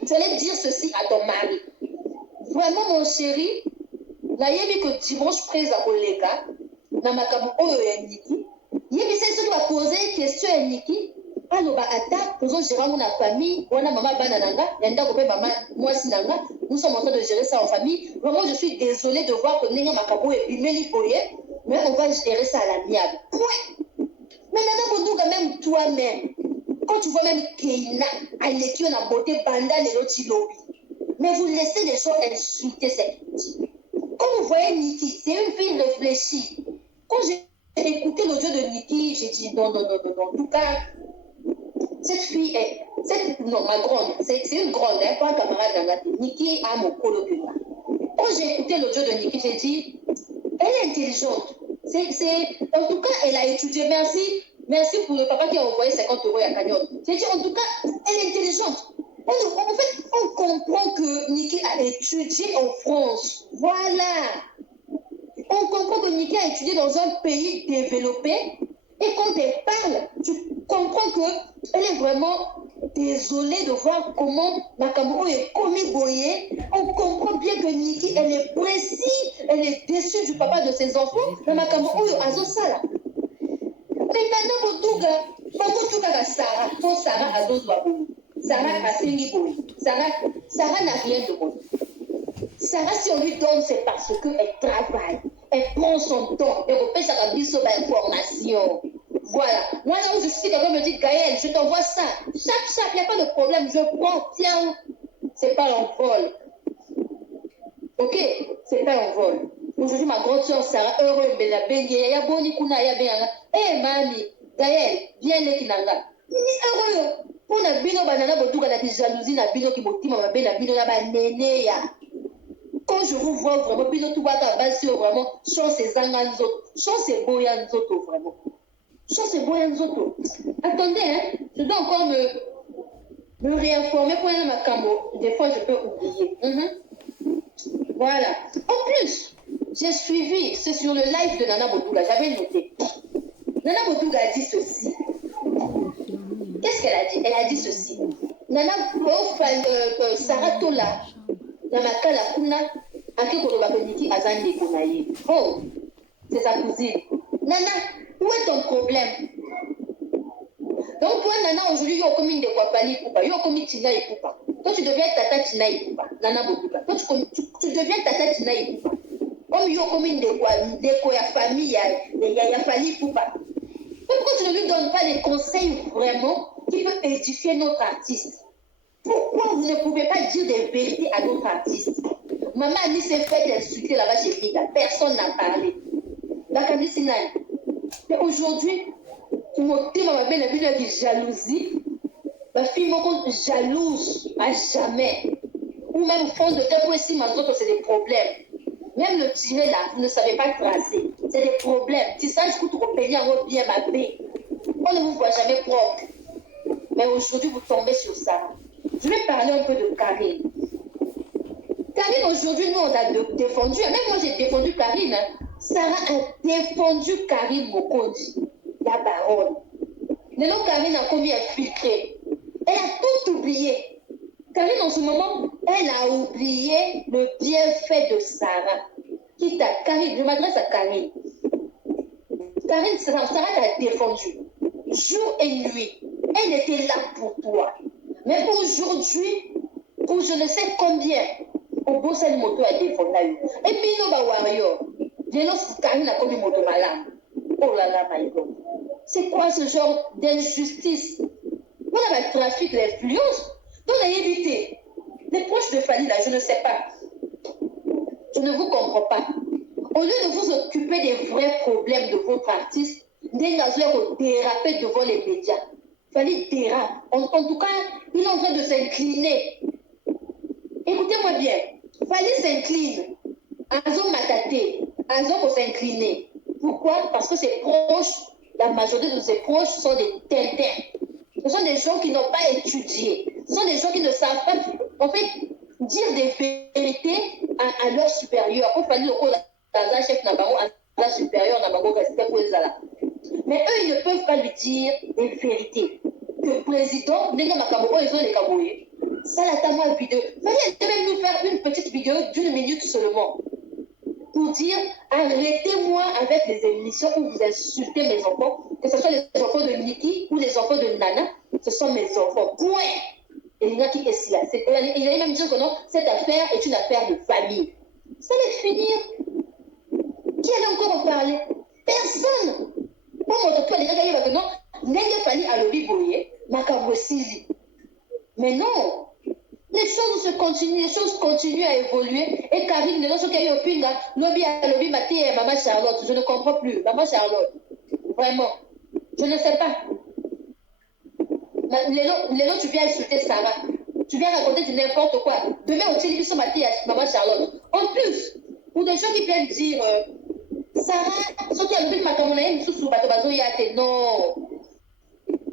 tu allais dire ceci à ton mari. Vraiment, mon chéri, là, il y a vu que dimanche, près à Olega, dans ma cabane, Niki, il y a vu ceux qui vont poser une question à Niki. Alors, nous sommes gérés dans la famille, on a maman banananga, maman moi sinanga, nous sommes en train de gérer ça en famille. Vraiment, je suis désolée de voir que Nenga Makabo est bimeli boye, mais on va gérer ça à l'amiable. Ouais. Mais Nana Bondouga, même toi-même, quand tu vois même Keina, Aleki, on a beauté banda et l'autre lobby, mais vous laissez les gens insulter cette fille. Quand vous voyez Niki, c'est une fille réfléchie. Quand j'ai écouté l'audio de Niki, j'ai dit non. En tout cas, cette fille est. Non, ma grande, c'est une grande, hein, pas un camarade d'Angate. Niki a mon colocuteur. Quand j'ai écouté l'audio de Niki, j'ai dit, elle est intelligente. En tout cas, elle a étudié. Merci pour le papa qui a envoyé 50 € à Cagnotte. J'ai dit, en tout cas, elle est intelligente. En fait, on comprend que Niki a étudié en France. Voilà. On comprend que Niki a étudié dans un pays développé. Et quand elle parle, tu comprends qu'elle est vraiment désolée de voir comment Makambo est commis boyé. On comprend bien que Niki, elle est précise, elle est déçue du papa de ses enfants. Mais Makambo est Azosala. Mais Nana Botuga, Sarah, pour Sarah Azoswabou. Sarah a Sengi Boy. Sarah n'a rien de bon. Sarah, si on lui donne, c'est parce qu'elle travaille. Elle prend son temps. Elle repère sa biso d'information. Voilà. Moi, là où je suis, quelqu'un me dit, Gaël, je t'envoie ça. Chaque, il n'y a pas de problème. Je prends, tiens. C'est pas l'envol. Ok? C'est pas l'envol. Aujourd'hui, ma grande soeur Sarah, heureuse, il y a boni kuna, il y a eh, mamie, Gaël, viens les kinanga. Il est heureux. Pour la bino, banana, botuka, la jalousie, la bino, qui motima, ma belle, la bino, la banane, ya. Quand je vous vois vraiment, puis tout va base vraiment, chance et zanganzo, chance et boyanzoto vraiment. Chance et boyanzoto. Attendez, hein, je dois encore me réinformer pour aller à ma cambo. Des fois, je peux oublier. Voilà. En plus, j'ai suivi, c'est sur le live de Nana Bodouga, j'avais noté. Nana Bodouga a dit ceci. Qu'est-ce qu'elle a dit? Elle a dit ceci. Nana Sarah Tola. Namakala kuna akikoloba Niki azande konaye. Oh, c'est sa cousine. Nana, où est ton problème? Donc toi Nana aujourd'hui yo comme de quoi pali poupa, yo comme Tina et poupa. Toi tu deviens tata Tina et poupa. Nana Bokupa. Toi tu deviens tata Tina et poupa. Comme yo comme de quoi ya famille ya fali poupa. Pourquoi tu ne lui donnes pas les conseils vraiment qui peuvent édifier notre artiste? Pourquoi vous ne pouvez pas dire des vérités à notre artiste? Maman Annie s'est fait insulter là-bas chez Vika. Personne n'a parlé. Mais aujourd'hui, mon thème m'a bien habitué avec jalousie. Ma fille m'a jalouse à jamais. Ou même fond de tête, si maintenant c'est des problèmes. Même le tirer là, vous ne savez pas tracer. C'est des problèmes. Si ça, je coûte payer en bien ma paix. On ne vous voit jamais propre. Mais aujourd'hui, vous tombez sur ça. Je vais parler un peu de Karine. Karine, aujourd'hui, nous, on a défendu. Même moi, j'ai défendu Karine. Sarah a défendu Karine Mokondi, la baronne. Maintenant, Karine a combien infiltré. Elle a tout oublié. Karine, en ce moment, elle a oublié le bienfait de Sarah. Quitte à Karine, je m'adresse à Karine. Karine, Sarah t'a défendu. Jour et nuit. Elle était là pour toi. Mais aujourd'hui, pour je ne sais combien, au beau seul moto a défendu. Et puis, nous, warrior. Karine a connu moto malade. Oh là là, my God. C'est quoi ce genre d'injustice? On a le trafic d'influence. Donc, on a évité. Les proches de Fanny, là, je ne sais pas. Je ne vous comprends pas. Au lieu de vous occuper des vrais problèmes de votre artiste, des gazouilles déraper devant les médias. Fanny dérape. En tout cas, il est en train de s'incliner. Écoutez-moi bien. Fanny s'incline. Azo Mataté. Azo pour s'incliner. Pourquoi? Parce que ses proches, la majorité de ses proches sont des tintins. Ce sont des gens qui n'ont pas étudié. Ce sont des gens qui ne savent pas, en fait, dire des vérités à leur supérieur. Il fallait le chef Nabango, à la supérieure Nabango, rester pour les là. Mais eux, ils ne peuvent pas lui dire des vérités. Le président, ils ont les Kabouyés. Ça, la tama vidéo. Fallait même nous faire une petite vidéo d'1 minute seulement. Pour dire, arrêtez-moi avec les émissions où vous insultez mes enfants, que ce soit les enfants de Niki ou les enfants de Nana, ce sont mes enfants. Point. Et il y a qui est là. Il allait même dire que non, cette affaire est une affaire de famille. Ça allait finir. Qui allait encore en parler? Personne. Pour mon tour, les gars, que non, n'est-ce pas à l'obi boyer, ma cabosili. Mais non. Les choses continuent à évoluer. Et Karine, les gens qui ont eu au pinga, lobby, Mathé et Maman Charlotte. Je ne comprends plus. Maman Charlotte. Vraiment. Je ne sais pas. Lélo, tu viens insulter Sarah. Tu viens raconter du n'importe quoi. Demain, on tient sur Mathé et Maman Charlotte. En plus, pour des gens qui viennent dire Sarah, ce qui a le but, non.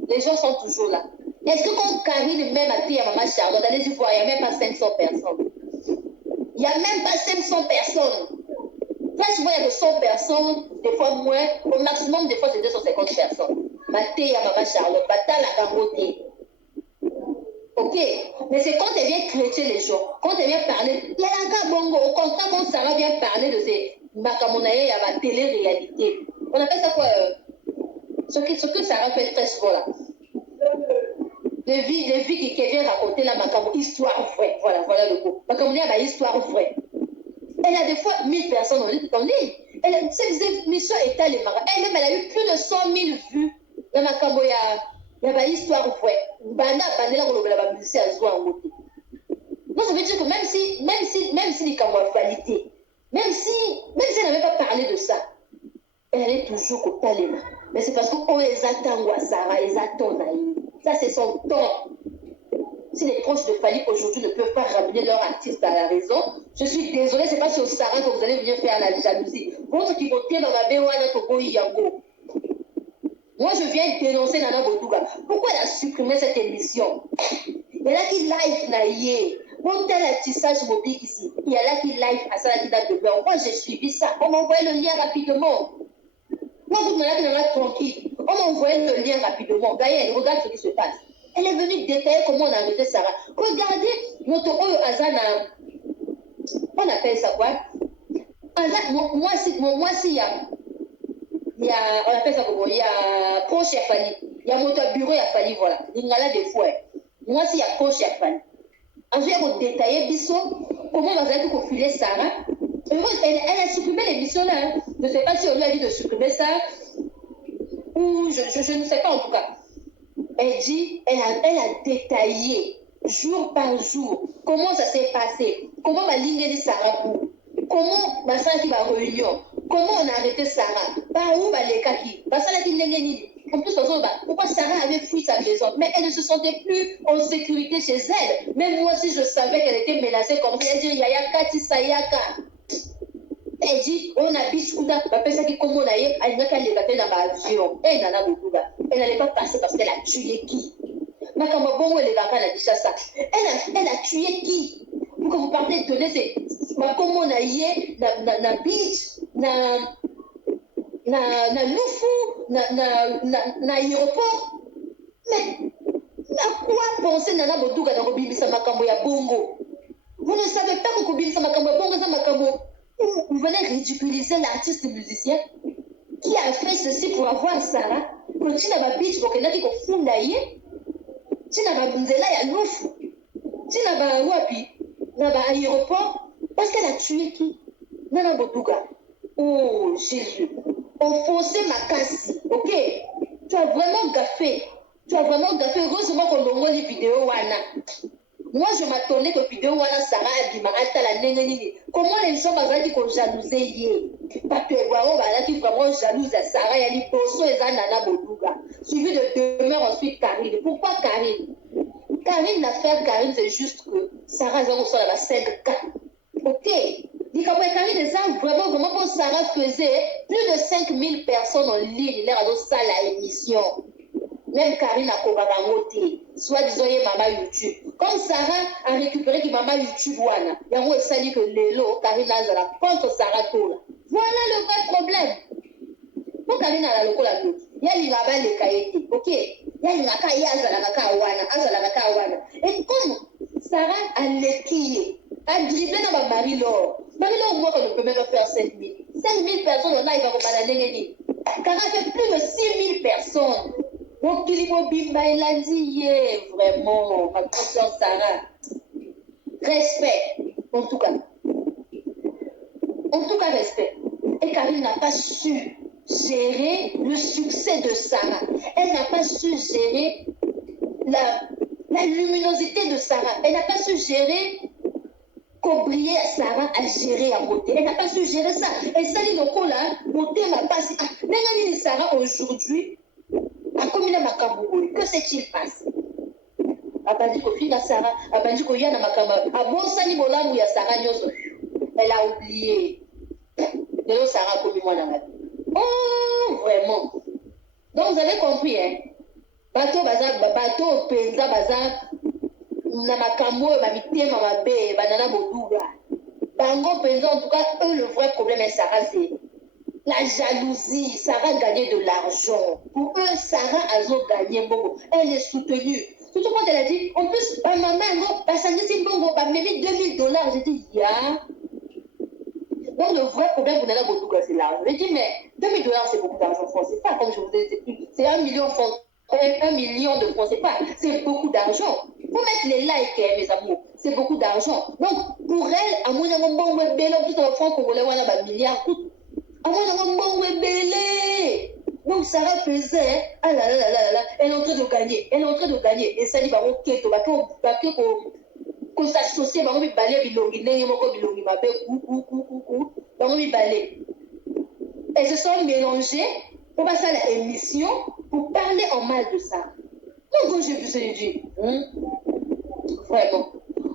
Les gens sont toujours là. Est-ce que quand Karine même a dit à Maman Charlotte, allez-y voir, il n'y a même pas 500 personnes. Il n'y a même pas 500 personnes. Là, souvent, il y a de 100 personnes, des fois moins. Au maximum, des fois, c'est 250 personnes. Maté à Maman Charlotte, Bata la Gamboté. Ok? Mais c'est quand elle vient crêter les gens, quand elle vient parler, il y a la Gabongo. Au contraire, quand Sarah vient parler de ces Makamonaye, il y a ma télé-réalité. On appelle ça quoi? Ce que Sarah fait très souvent là. Les vies qui viennent raconter la Macamo, histoire vraie. Voilà le mot. Macamo, il y a une histoire vraie. Elle a des fois 1000 personnes en ligne. Cette émission est allée. Elle-même, elle a eu plus de 100 000 vues. La Macamo, il y a une histoire vraie. Banda, la musicien a joué en moto. Donc, ça veut dire que même si les Camerounais qualité, même si elle n'avait pas parlé de ça, elle est toujours au talent. Mais c'est parce qu'on les attend à Sarah, les attend à elle. Ça, c'est son temps. Si les proches de Fali aujourd'hui ne peuvent pas ramener leur artiste à la raison, je suis désolée, c'est pas sur Sarah que vous allez venir faire la jalousie. Votre qui votait dans la Béouana Togo Yango. Moi, je viens dénoncer Nana Botuga. Pourquoi elle a supprimé cette émission? Il y a là qui live naïe. Bon, tel tissage mobile ici. Il y a là qui live à ça qui date de peur. Moi, j'ai suivi ça. On m'a envoyé le lien rapidement. Moi, vous n'avez pas tranquille. On m'a envoyé le lien rapidement. Gaëlle, regarde ce qui se passe. Elle est venue détailler comment on a arrêté Sarah. Regardez notre Azana. On appelle ça quoi? Moi, si il y a. On appelle ça comment? Il y a proche à Fali. Il y a mon bureau à Fali, voilà. Il y a là des fois. Moi, si il y a proche à Fali. Ensuite, il y a détailler Bisson. Comment on a tout filer Sarah. Elle a supprimé l'émission là. Hein. Je ne sais pas si on lui a dit de supprimer ça. Ou je ne sais pas en tout cas. Elle dit, elle a détaillé jour par jour comment ça s'est passé, comment ma ligne de Sarah, comment ma salle qui va réunion, Comment on a arrêté Sarah? Bah, où va les kaki? Bah, ça l'a dit, en plus, pourquoi Sarah avait fui sa maison? Mais elle ne se sentait plus en sécurité chez elle. Même moi, si je savais qu'elle était menacée comme ça, elle dit Yayaka Tisayaka. Elle dit on habite Kouda, ça qui comme on a eu, elle n'a qu'à les battre dans l'avion. Elle n'en a beaucoup. Elle n'allait pas passer parce qu'elle a tué qui? Mais comme bon, elle a dit ça. Elle a tué qui? Pour que vous partez étonner, c'est comme on a eu, na beach, na Lufu, na aéroport. Mais à quoi penser Nana Boduga dans Bibisa Makambo ya Bongo? Vous ne savez pas que Bibisa Makambo ya Bongo, Makambo, vous venez ridiculiser l'artiste musicien qui a fait ceci pour avoir Sarah. Quand tu n'as pas beach, pour que tu aies fundaye, tu n'as pas Bunzela ya Lufu, tu n'as pas Wapi, tu n'as pas aéroport, parce qu'elle a tué qui? Nana Boduga. Oh Jésus. Enfoncer ma casse, ok? Tu as vraiment gaffé. Heureusement qu'on envoie les vidéos, Wana. Moi, je m'attendais que vidéo, Wana, Sarah, Abimara, la nénéné. Comment les gens m'ont dit qu'on jalousait? Parce que, on va dire vraiment jalouse à Sarah, il y a des poissons et Nana Boduga. Suivi de demeure ensuite Karine. Pourquoi Karine? L'affaire Karine, c'est juste que Sarah, elle reçoit la 5K. Ok? Karine, vraiment, quand Sarah faisait plus de 5000 personnes en ligne, il a ça la émission. Même Karine a commandé, soit disant, maman YouTube. Comme Sarah a récupéré que maman YouTube, il y a un ça dit que Lélo, Karine a contre Sarah Tola. Voilà le vrai problème. Pour Karine a la loco la vie, il y a les cahiers, ok? Il y a la wana. Et comme Sarah a l'équillé, a dribblé dans ma Marie-Laure. Marie-Laure, moi, on ne peut même pas faire 5000. 5000 personnes, on a, il va commander. Car elle fait plus de 6000 personnes. Donc, il faut bimba, il a dit, vraiment, ma conscience, Sarah. Respect, en tout cas. Respect. Et Karine n'a pas su gérer le succès de Sarah. Elle n'a pas su gérer la luminosité de Sarah. Elle n'a pas su gérer qu'Obrier Sarah a géré à côté. Elle n'a pas su gérer ça. Et ça, dit donc là, mon thème a passé. Même Sarah aujourd'hui, a commis la Makambo. Que s'est-il passé? A pas dit qu'au fil de Sarah, a pas dit qu'il y a la Makambo. A bon, ça n'y vola où il y a Sarah Nyoso. Elle a oublié. De Sarah a commis moi dans la vie. Oh, vraiment. Donc vous avez compris, hein? Bateau, penza, bazar. Na makambo ba mitema mabe banana boduga bango penza en tout cas eux le vrai problème est Sarah c'est la jalousie. Sarah gagnait de l'argent pour eux. Sarah a gagné beaucoup, elle est soutenue surtout quand elle a dit en plus maman ça me dit bon bah même $2000. J'ai dit ya donc le vrai problème pour Nana Boduga c'est l'argent. J'ai dit mais $2000 c'est beaucoup d'argent francs, c'est pas comme je vous ai dit, c'est 1 million francs. 1 million de francs, c'est beaucoup d'argent. Faut mettre les likes, mes amours, c'est beaucoup d'argent. Donc, pour elle, à mon avis, bon, ouais, belé, tout en francs congolais, on a un milliard. À mon avis, bon, ouais, belé. Donc, Sarah faisait, ah là là là là là, elle est en train de gagner. Et ça dit, bah, ok, tu vas qu'on s'associe, bah, on va balayer, bilongi, bilongi, ma belle, coucou, bah, on va balayer. Elles se sont mélangées pour passer à l'émission, pour parler en mal de ça. Donc, j'ai pu se dire, vraiment.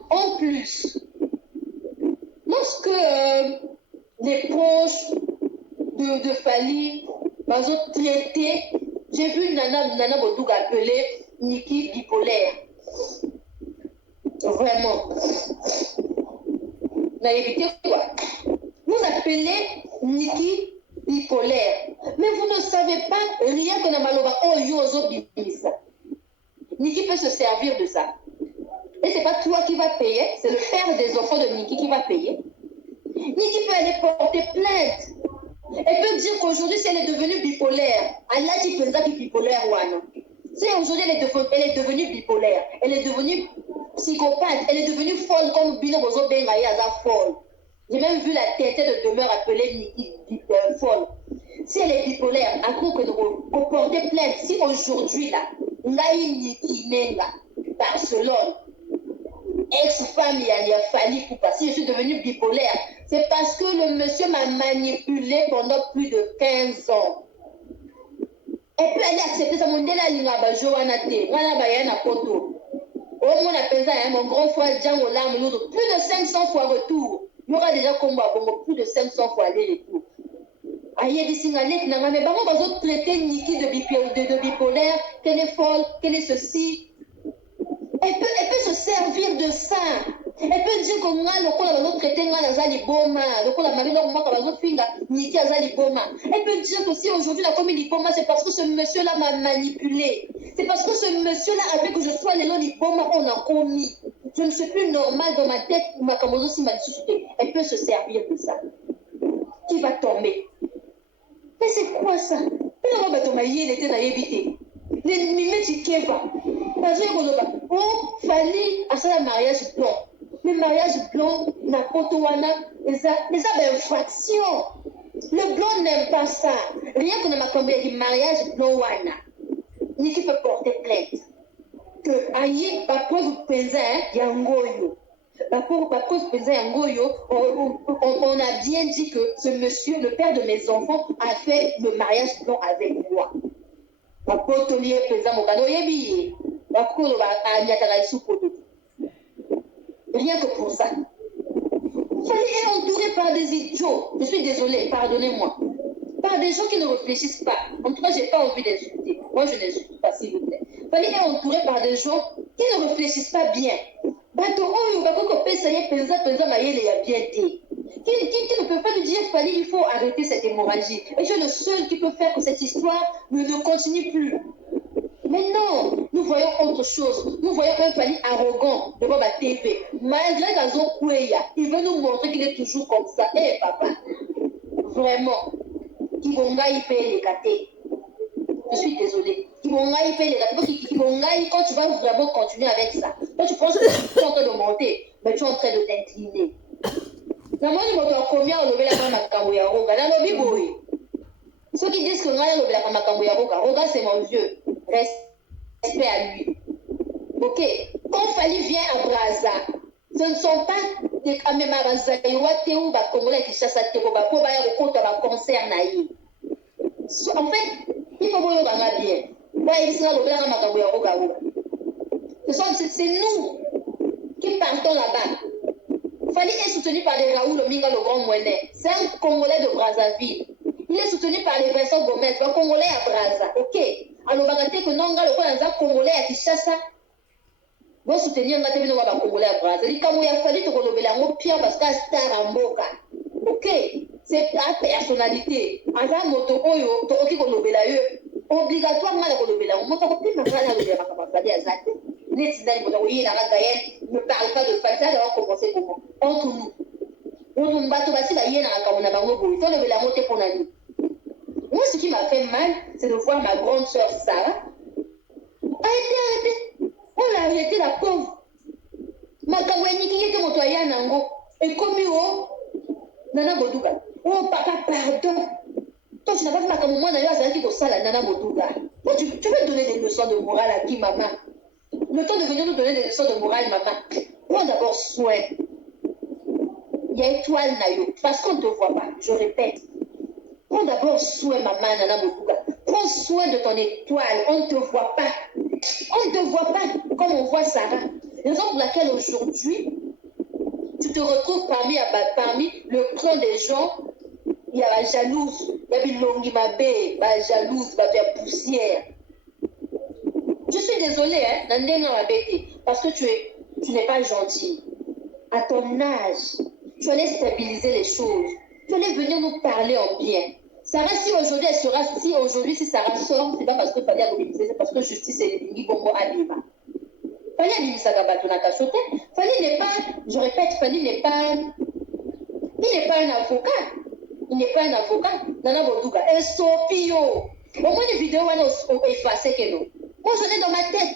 En plus, lorsque les proches de Fali m'ont traité, j'ai vu Nana Boduga appeler Niki bipolaire. Vraiment. Vous avez évité quoi? Vous appelez Niki bipolaire. Mais vous ne savez pas rien que Namalova Oyozo Bimisa. Niki peut se servir de ça. Et c'est pas toi qui vas payer, c'est le père des enfants de Niki qui va payer. Niki peut aller porter plainte. Elle peut dire qu'aujourd'hui, si elle est devenue bipolaire, Allah dit que c'est bipolaire ou non. Si aujourd'hui elle est devenue bipolaire, elle est devenue psychopathe, elle est devenue folle comme Bino Bozo Bengaïa folle. J'ai même vu la tête de demeure appelée Niki folle. Si elle est bipolaire, à coup que nous porter plainte, si aujourd'hui là, Naï Niki Nenga, Barcelone, ex-femme, il y a fallu pour passer, je suis devenue bipolaire. C'est parce que le monsieur m'a manipulé pendant plus de 15 ans. Et puis elle a accepté ça. Mon délai a joué à poto. Au moins, mon grand frère Django Lam, plus de 500 fois retour. Il y aura déjà combat, plus de 500 fois aller-retour. Aïe, des signalés, mais bon, on va traiter Niki de bipolaire, qu'elle est folle, qu'elle est ceci. Elle peut se servir de ça. Elle peut dire que moi, le coup, on va traiter moi, Nazali Boma, le coup, la Marie, moi, on va finir Niki Azali Boma. Elle peut dire que si aujourd'hui la commune Boma, c'est parce que ce monsieur-là m'a manipulé. C'est parce que ce monsieur-là a fait que je sois les noms Boma, on a commis. Je ne suis plus normale dans ma tête, ma camozo si m'a discuté. Elle peut se servir de ça. Qui va tomber? Mais c'est quoi ça? Il était dans l'ébité. Les mimets qui va. Parce que oh, fallait à ça le mariage blanc. Le mariage blanc, n'a pas les infractions. Le blanc n'aime pas ça. Rien que dans ma combien de mariage blanc, ni qui peut porter plainte. Que aïe, pas preuve pesant, yangoyo. On a bien dit que ce monsieur, le père de mes enfants, a fait le mariage blanc avec moi. Rien que pour ça. Fallait être entouré par des idiots. Je suis désolée, pardonnez-moi. Par des gens qui ne réfléchissent pas. En tout cas, je n'ai pas envie d'insulter. Moi, je n'insulte pas, s'il vous plaît. Fallait être entouré par des gens qui ne réfléchissent pas bien. Qui ne peut pas lui dire Fali, il faut arrêter cette hémorragie. Et je suis le seul qui peut faire que cette histoire ne continue plus. Mais non, nous voyons autre chose. Nous voyons un Fali arrogant devant ma TV. Malgré Gazon Koueya, il veut nous montrer qu'il est toujours comme ça. Eh papa, vraiment, Kibonga il paye les gâtés. Je suis désolée. Kibonga il paye les gâtés. Kibonga, quand tu vas vraiment continuer avec ça, toi tu penses que tu es en train de monter, mais tu es en train de t'incliner. Combien on levé la main à Kamboyaroga? Ceux qui disent que moi, on levé la main à Kamboyaroga, Roga c'est mon vieux. Respect à lui. Ok. Quand Fali vient à Braza, ce ne sont pas des Kamemarazai ou des Congolais qui chassent à Tekoba pour aller au compte de concert naïf. En fait, il faut voir bien. C'est nous qui partons là-bas. Fali est soutenu par les Raoul Minga, le grand Mouenet. C'est un Congolais de Brazzaville. Il est soutenu par les Vincent Gomez, un Congolais à Brazza. Ok. Alors, on va dire que non, le Congolais à Kinshasa. Vous soutenir un Congolais à Brazza. Il a fallu que vous le Pierre parce qu'il y a star en boca. Ok. C'est ta personnalité. Asa moto oyo, to oki ko lobela yo. Obligatoirement la ko lobela. Mo ta ko pima kala lobela ka ba ya zate. Net sidani ko yi na Gaël, ne parle pas de Fali, ça va commencer comment? Entre nous. On ne bateau basi ba yena ka mona bango boy. To lobela moté pour nani. Moi ce qui m'a fait mal, c'est de voir ma grande sœur Sarah arrêtez. On l'a arrêté la pauvre. Ma kawani qui était motoya nango et comme yo Nana Boduga. Oh papa, pardon. Toi, tu n'as pas fait ma caméra d'ailleurs, c'est qui ça la Nana Boduga. Toi, tu veux donner des leçons de morale à qui, maman? Le temps de venir nous donner des leçons de morale, maman. Prends d'abord soin. Il y a étoile, Nayo. Parce qu'on ne te voit pas, je répète. Prends d'abord soin, maman, Nana Boduga. Prends soin de ton étoile. On ne te voit pas. On ne te voit pas comme on voit Sarah. Raison pour laquelle aujourd'hui, tu te retrouves parmi le clan des gens, il y a la jalouse, il y a Bilongi Mabé, la jalouse, la poussière. Je suis désolée, parce que tu n'es pas gentil. À ton âge, tu allais stabiliser les choses. Tu allais venir nous parler en bien. Sarah, si aujourd'hui, si Sarah sort, c'est pas parce que fallait mobiliser, c'est parce que justice est Lingi Bongo Alima. Fali n'est pas, je répète, Fali n'est pas, il n'est pas un avocat. Il n'est pas un avocat. Nana Boduga. Un sopio. Au moins, les vidéos, on est effacées que nous. Moi, j'en ai dans ma tête.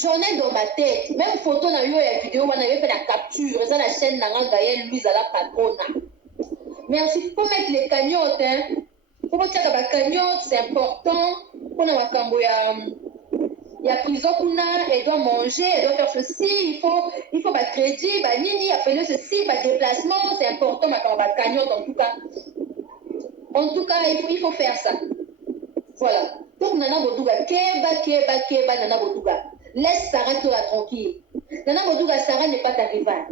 J'en ai dans ma tête. Même photo, on a eu la vidéo, on avait fait la capture. C'est la chaîne Nanga Gaël, Louise à la patrona. Mais ensuite, il faut mettre les cagnottes. Il faut mettre la cagnotte, c'est important. On a un camboya. il y a prison kuna, elle doit manger, elle doit faire ceci, il faut crédit, nini, appeler ceci, déplacement, c'est important, on va gagner en tout cas. En tout cas, il faut faire ça. Voilà. Donc, Nana Bodouga, keba, Nana Bodouga. Laisse Sarah toi tranquille. Nana Bodouga, Sarah n'est pas ta rivale.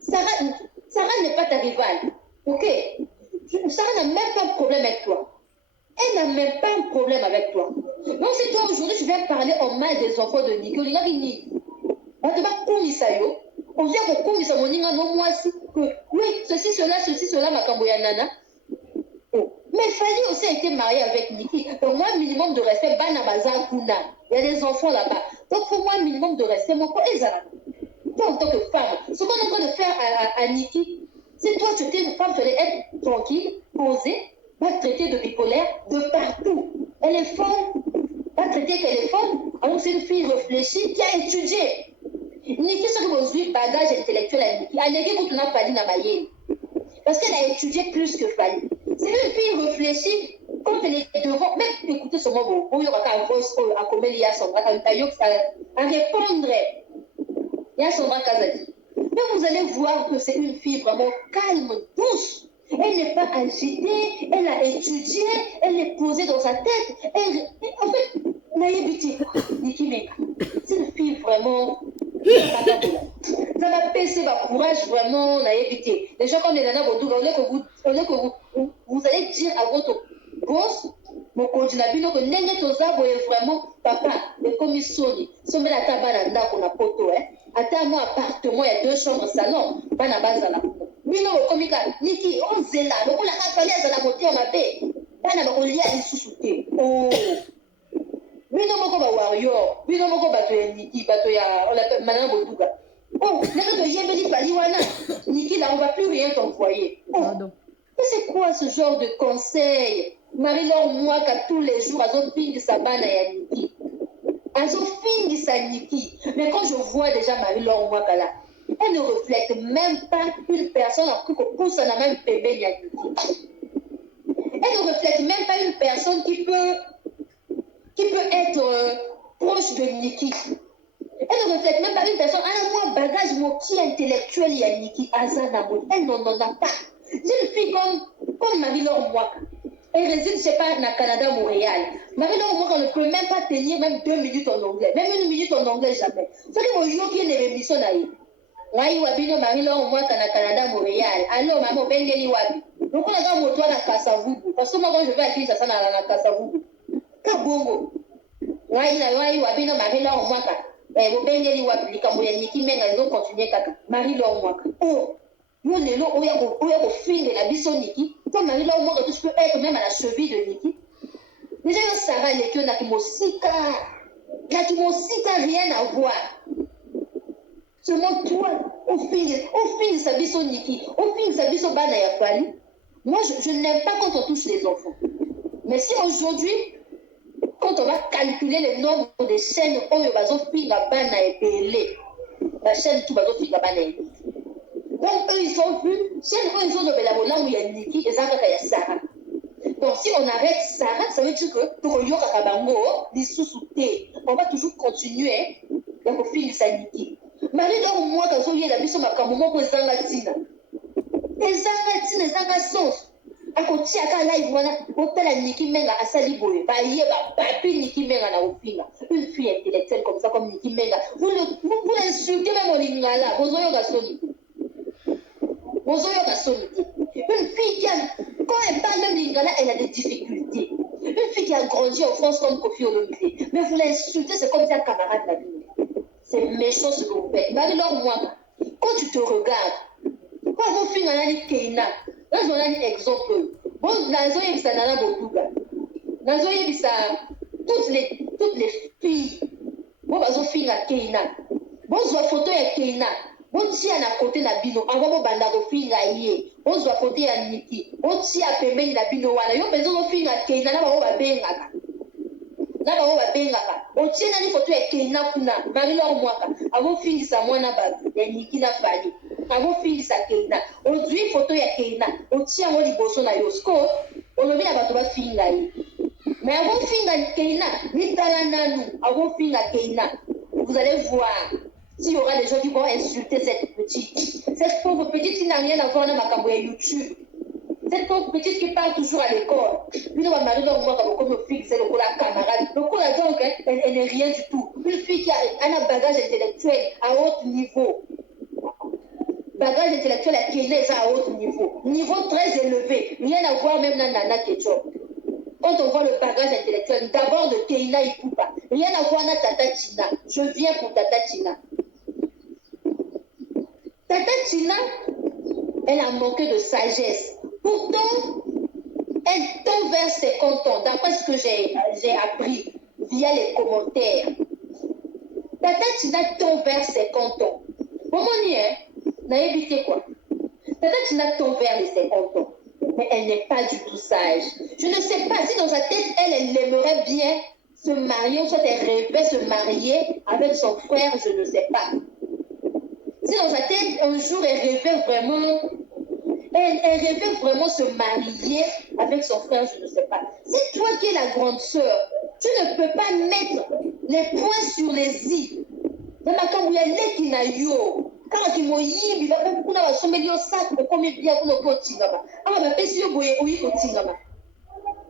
Sarah n'est pas ta rivale. Ok? Sarah n'a même pas de problème avec toi. Elle n'a même pas de problème avec toi. Donc, c'est toi aujourd'hui, je viens parler en mal des enfants de Niki. On dit, on vient pour commis mon ninga non moi si que oui, ceci, cela, ma camboya nana. Mais Fanny aussi a été mariée avec Niki. Donc, moi, minimum de respect, il y a des enfants là-bas. Donc, pour moi, minimum de respect, mon corps est là. Toi, en tant que femme, ce qu'on est en train de faire à Niki, si toi, tu étais une femme, tu allais être tranquille, posée, pas traitée de bipolaire de partout. Elle est folle, pas traitée qu'elle est folle. Alors, c'est une fille réfléchie qui a étudié. Niki, ce que vous avez bagage intellectuel à Niki, à Niki, quand on a parlé dans parce qu'elle a étudié plus que Fanny. C'est une fille réfléchie quand elle est devant, même écoutez ce mot, il y aura un voice à commettre, il y a son bras, à répondre. Il y a son bras Kazadi. Mais vous allez voir que c'est une fille vraiment calme, douce. Elle n'est pas agitée, elle a étudié, elle est posée dans sa tête. En fait, naïveté, Niki, c'est une fille vraiment. Ça m'a baissé ma courage vraiment, naïveté. Les gens comme les nanas Bodouga, au lieu que vous allez dire à votre boss, mon coordinateur, que n'est vraiment papa, les commissions, si la table qu'on a poto, attends moi appartement, il y a 2 chambres, salon, pas na base à la bino komika Niki on zela on la kapali à la moitié ma paix pas na ba liya isusuté oh bino moko ba warrior bino moko bato ya Niki bato ya on l'appelle Madame Bodouga oh n'est que yebeli fali wana Niki là on va plus rien t'envoyer oh mais c'est quoi ce genre de conseil Marie-Laure moi qu'à tous les jours à zone ping sa bana ya Niki à zone ping sa Niki mais quand je vois déjà Marie-Laure moi là elle ne reflète même pas une personne en coup pousse dans même bébé Niki. Elle ne reflète même pas une personne qui peut être proche de Niki. Elle ne reflète même pas une personne. Ah, moi, bagage, mon qui intellectuel, il y a Niki, Azana, elle n'en a pas. C'est une fille comme Marie-Laure Mwaka. Elle réside, je ne sais pas, au Canada, Montréal. Marie-Laure Mwaka ne peut même pas tenir même 2 minutes en anglais. Même 1 minute en anglais, jamais. C'est que mon yo qui est une émission naïve. Wai wabino Marie-Laure Mwaka na Canada, Montréal. Alors, maman, bengeli wabi. Donc, on a quand même na Kasavubu. Parce que moi, quand je vais à Kinshasa, na Kasavubu. Kabongo. Wai wabino Marie-Laure Mwaka. Bengeli wabi. Likambo ya Niki menga, ils ont continué kaka. Marie-Laure Mwaka. Oh, yo lelo, oya ko finge la biso Niki. Comme Marie-Laure Mwaka, tu peux être même à la cheville de Niki. Déjà, yo Sarah Lekio, na kimosika. Na kimosika, rien à voir. Seulement toi, au fin sa biso Niki, au fin sa biso bana ya Fali. Moi, je n'aime pas quand on touche les enfants. Mais si aujourd'hui, quand on va calculer le nombre de chaînes où il va faire la bana et pelé, la chaîne qui va faire la bana et donc eux, ils ont vu, chaîne où ils ont de la bola où il y a Niki et Zaka ya Sarah. Donc si on arrête Sarah, ça veut dire que pour Yoka Kabango, les sous-soutés, on va toujours continuer à faire sa Niki. Marie-Laure Mwaka quand il y a la biso makambo moko ezanga tina ezanga sens akotia ka live wana otala Niki Menga asali boye bayeba papi Niki Menga na opinga une fille intellectuelle comme ça comme Niki Menga vous l'insultez même au lingala bozoyo ka soni une fille qui a quand elle parle même lingala elle a des difficultés une fille qui a grandi en France comme Kofi Olomide mais vous l'insultez c'est comme si un camarade la vie. C'est méchant ce que vous faites. Marie-Laure Mwaka, quand tu te regardes, quand vous finissez dans les Keina, là je donne un exemple. Bon, dans les ça Nana Bodouga, dans les ça toutes les filles, bon, vous finissez à Keina, bon, vous avez photo à Keina, bon, si à côté la bino, avant vous banda vous finissez à Yé, bon, vous avez photo à Niki, bon, si à Pembe la bino, wana, yo besoin vous finissez à Keina, là vous avez benga. Naba wa bengaka otiena ni foto ya Keina kuna Marie-Laure Mwaka avofingisa mwana babu ya Niki na Fali avofingisa Keina odui foto ya Keina otia ngo liboso na yosko olobi na bato bafinga ye Mais avant Finga Keina, avant Finga Keina, vous allez voir s'il y aura des gens qui vont insulter cette petite. Cette pauvre petite qui n'a rien à voir dans ma caméra YouTube. Cette pauvre petite qui part toujours à l'école. Puis nous va marier dans moi comme une fille, c'est le coup la camarade. Le coup là donc, elle n'est rien du tout. Une fille qui a un bagage intellectuel à haut niveau. Bagage intellectuel à Keina à haut niveau. Niveau très élevé. Rien à voir même dans Nana Ketchup. Quand on voit le bagage intellectuel, d'abord de Keina Ikupa. Rien à voir dans Tata Tina. Je viens pour Tata Tina. Tata Tina, elle a manqué de sagesse. Pourtant, elle tombe vers ses cantons, d'après ce que j'ai appris via les commentaires. Tata Tina tombe vers ses cantons. Comment dire, n'a évité quoi? Tata Tina tombe vers ses cantons, mais elle n'est pas du tout sage. Je ne sais pas si dans sa tête, elle aimerait bien se marier, ou soit elle rêvait se marier avec son frère, je ne sais pas. Si dans sa tête, un jour, elle rêvait vraiment se marier avec son frère, je ne sais pas. C'est toi qui es la grande sœur. Tu ne peux pas mettre les points sur les i. Dans ma camouya, qui n'a yo. Quand tu m'as dit, il va même pouvoir sommer au sac, mais comme il y a pour le continent. Ah, mais si vous voyez, oui, continent.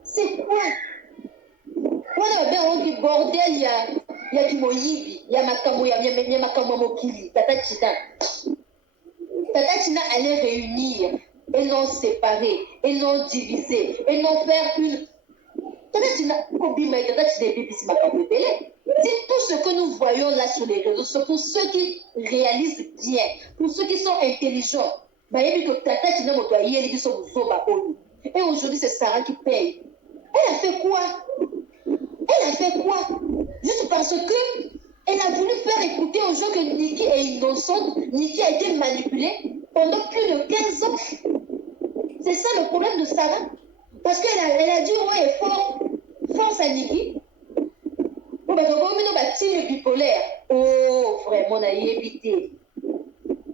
C'est quoi? Voilà, ben, on dit bordel, il y a Kimoyibi, il y a Makamoya, il y a Makamomokili, Tata Tina. Tata Tina allait réunir, et non séparer, et non diviser, et non faire une. Tata Tina, Kobima et Tata Tina, c'est tout ce que nous voyons là sur les réseaux, c'est pour ceux qui réalisent bien, pour ceux qui sont intelligents. Bah, il y a que Tata Tina, et aujourd'hui, c'est Sarah qui paye. Elle a fait quoi? Elle a fait quoi? Juste parce que elle a voulu faire écouter aux gens que Nikki est innocente, Nikki a été manipulée pendant plus de 15 ans. C'est ça le problème de Sarah. Parce qu'elle a dit ouais, force à Nikki. Bon, bah, on va bipolaire. Oh, vraiment, on a évité.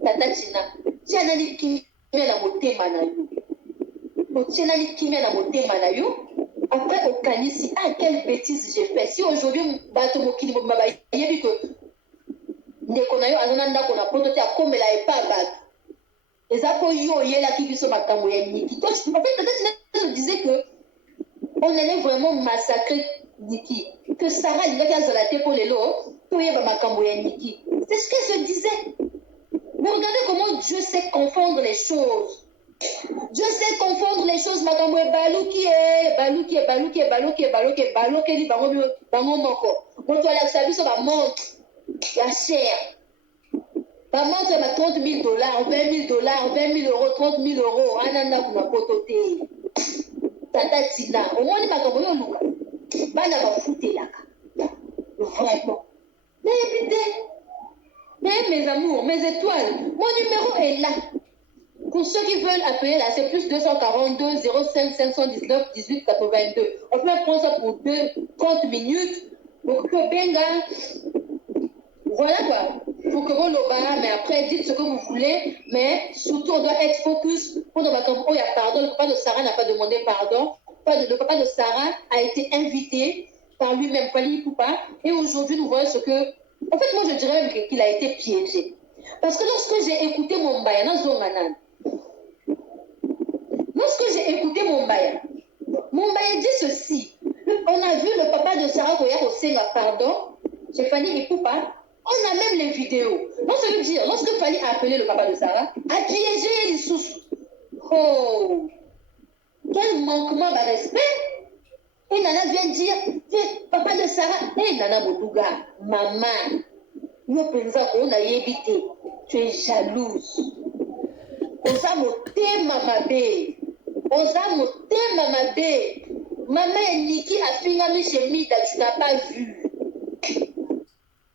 Tata Tina, tu as dit qui met la moté manayo. Tu as dit qui met la moté manayo. Après, au Kanisi, ah, quelle bêtise j'ai fait. Si aujourd'hui, bateau mokili m'a dit que Nekonayo Azananda qu'on a prototé à comme elle n'avait pas battu. Et ça, pour yo, il y a la qui sont ma camoyenne. En fait, peut-être disait que on allait vraiment massacrer Niki. Que Sarah, il va faire la tête pour les lots, pour y avoir ma camoyenne Niki. C'est ce qu'elle se disait. Mais regardez comment Dieu sait confondre les choses. Dieu sait confondre les choses, madame. Balouki, li bango moko. Quand tu as la sabi sur la montre, la chair. La montre, c'est 30 000 $, 20 000 $, 20 000 €, 30 000 €. Ananda kuna pototé. Tata Tina. Au moins, il m'a dit, Luka. Bana va foutre là. Vraiment. Mais écoutez, mais mes amours, mes étoiles, mon numéro est là. Pour ceux qui veulent appeler là, c'est plus 242 05 519 18 82. On peut prendre ça pour 30 minutes. Donc, benga. Voilà quoi. Pour que vous l'obéissiez, mais après, dites ce que vous voulez. Mais surtout, on doit être focus. Quand on va comme, oh, il y a pardon. Le papa de Sarah n'a pas demandé pardon. Le papa de Sarah a été invité par lui-même, Fali Poupa. Et aujourd'hui, nous voyons ce que. En fait, moi, je dirais même qu'il a été piégé. Parce que lorsque j'ai écouté mon Bayana Zonganan, lorsque j'ai écouté mon Baya dit ceci. On a vu le papa de Sarah Koya au Sénat, pardon, j'ai Fanny et Poupa. On a même les vidéos. Donc, ça veut dire, lorsque Fanny a appelé le papa de Sarah, a piégé les sous. Oh, quel manquement de respect. Et Nana vient dire, papa de Sarah, Nana Boudouga, maman, nous pensons qu'on a évité. Tu es jalouse. On s'est moté, mamabé. On s'est moté, mamabé. Maman et Niki a fini chez Mida, tu n'as pas vu.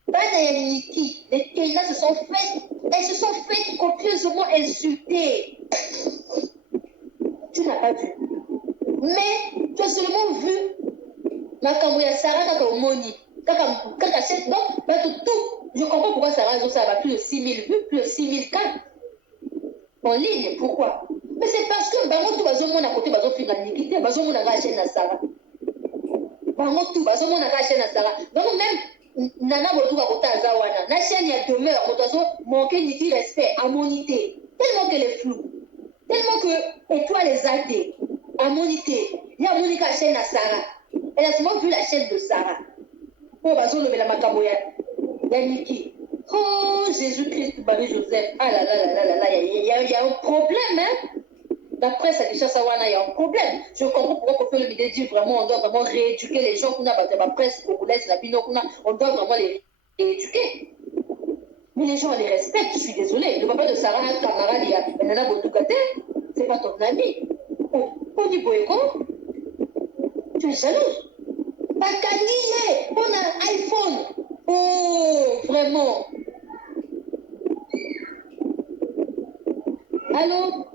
Bana et Niki, les Keïnas elles se sont faites copieusement insulter. Tu n'as pas vu. Mais tu as seulement vu Makamouya Sarah kaka omoni. Kaka cette donc, tout. Je comprends pourquoi Sarah ça va plus de 6 000 vues, plus de 6 000 cas. En ligne, pourquoi? Mais c'est parce que bango tout bazomona côté bazofika nikité bazomona ga chaîne na Sarah. bango tout bazomona ka chaîne na Sarah donc même nana botuka kotaza wana na chaîne ya demeure moto manquer ni respect à moniter tellement qu'elle est floue tellement que étoile les athées à moniter il y a Monica chaîne na Sarah elle a souvent vu la chaîne de Sarah pour bazolobela makambo ya Niki. Oh Jésus-Christ Marie-Joseph ah là là là là là il y a un problème hein. D'après ça, déjà, ça il y a un problème. Je comprends pourquoi Kofi Olomide dit vraiment on doit vraiment rééduquer les gens qu'on a dans la presse congolaise, on doit vraiment les rééduquer. Mais les gens les respectent, je suis désolée. Le papa de Sarah, un camarade, il y a Nana Botoukate, c'est pas ton ami. On dit Boyko, tu es jalouse. Bakaniye, on a un iPhone. Oh, vraiment. Allô?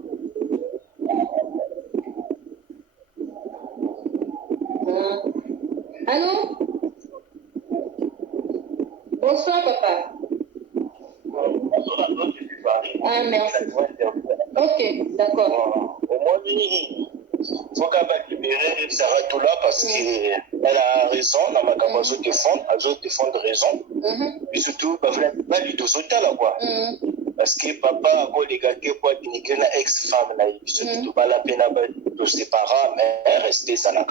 Allô? Bonsoir, papa. Ah, merci. Ok, d'accord. Au moins, il faut qu'elle va libérer Sarah Toula parce qu'elle a raison, dans ma campagne de défendre raison. Et surtout, elle lui doit sauter là, quoi. Parce que papa a beau les gâter pour dénigrer une ex-femme, surtout pas la peine de ses parents, mais rester ça là.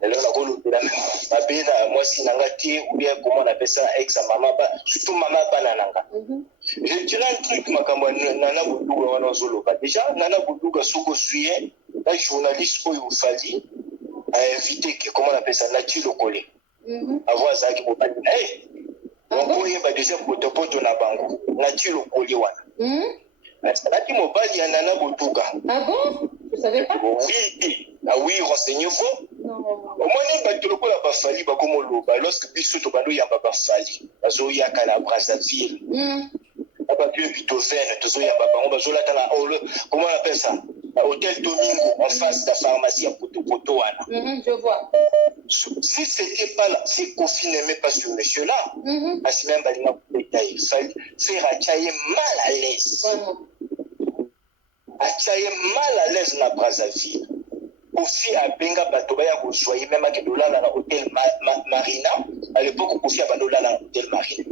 Et là, on a la même. Moi, si nangati ou bien comment on appelle ça, ex-maman, surtout maman banananga. Je dirais un truc, ma campagne, Nana Boudouga, on a zoloba. Déjà, Nana Boudouga, Soko Suye, la journaliste Oyo Fali a invité, comment on appelle ça, Nati Lokole. Avoir ça qui m'a dit, hey! On peut déjà potopoto na bango Nati Lokole wana. Nati Mobali ya Nana Boudouga. Ah bon? Je savais pas. Oui, ah oui, renseignez-vous. Au moins, les gens qui Fali, lorsque biso to bando yamba Fali, bazo yaka na Brazzaville. Abapieux Beethoven, tozo yamba bango bazo la tala comment on appelle ça? Hôtel Domingo en face de la pharmacie à Poto. Je vois. Si c'était pas là, si Kofi n'aimait pas ce monsieur-là, Assimem Balina il fallait faire Achaye mal à l'aise. Achaye mal à l'aise na Brazzaville. Kofi a benga batobaya ko soyer même à dollar dans l'hôtel Marina. À l'époque, Kofi a dollar dans l'hôtel Marina.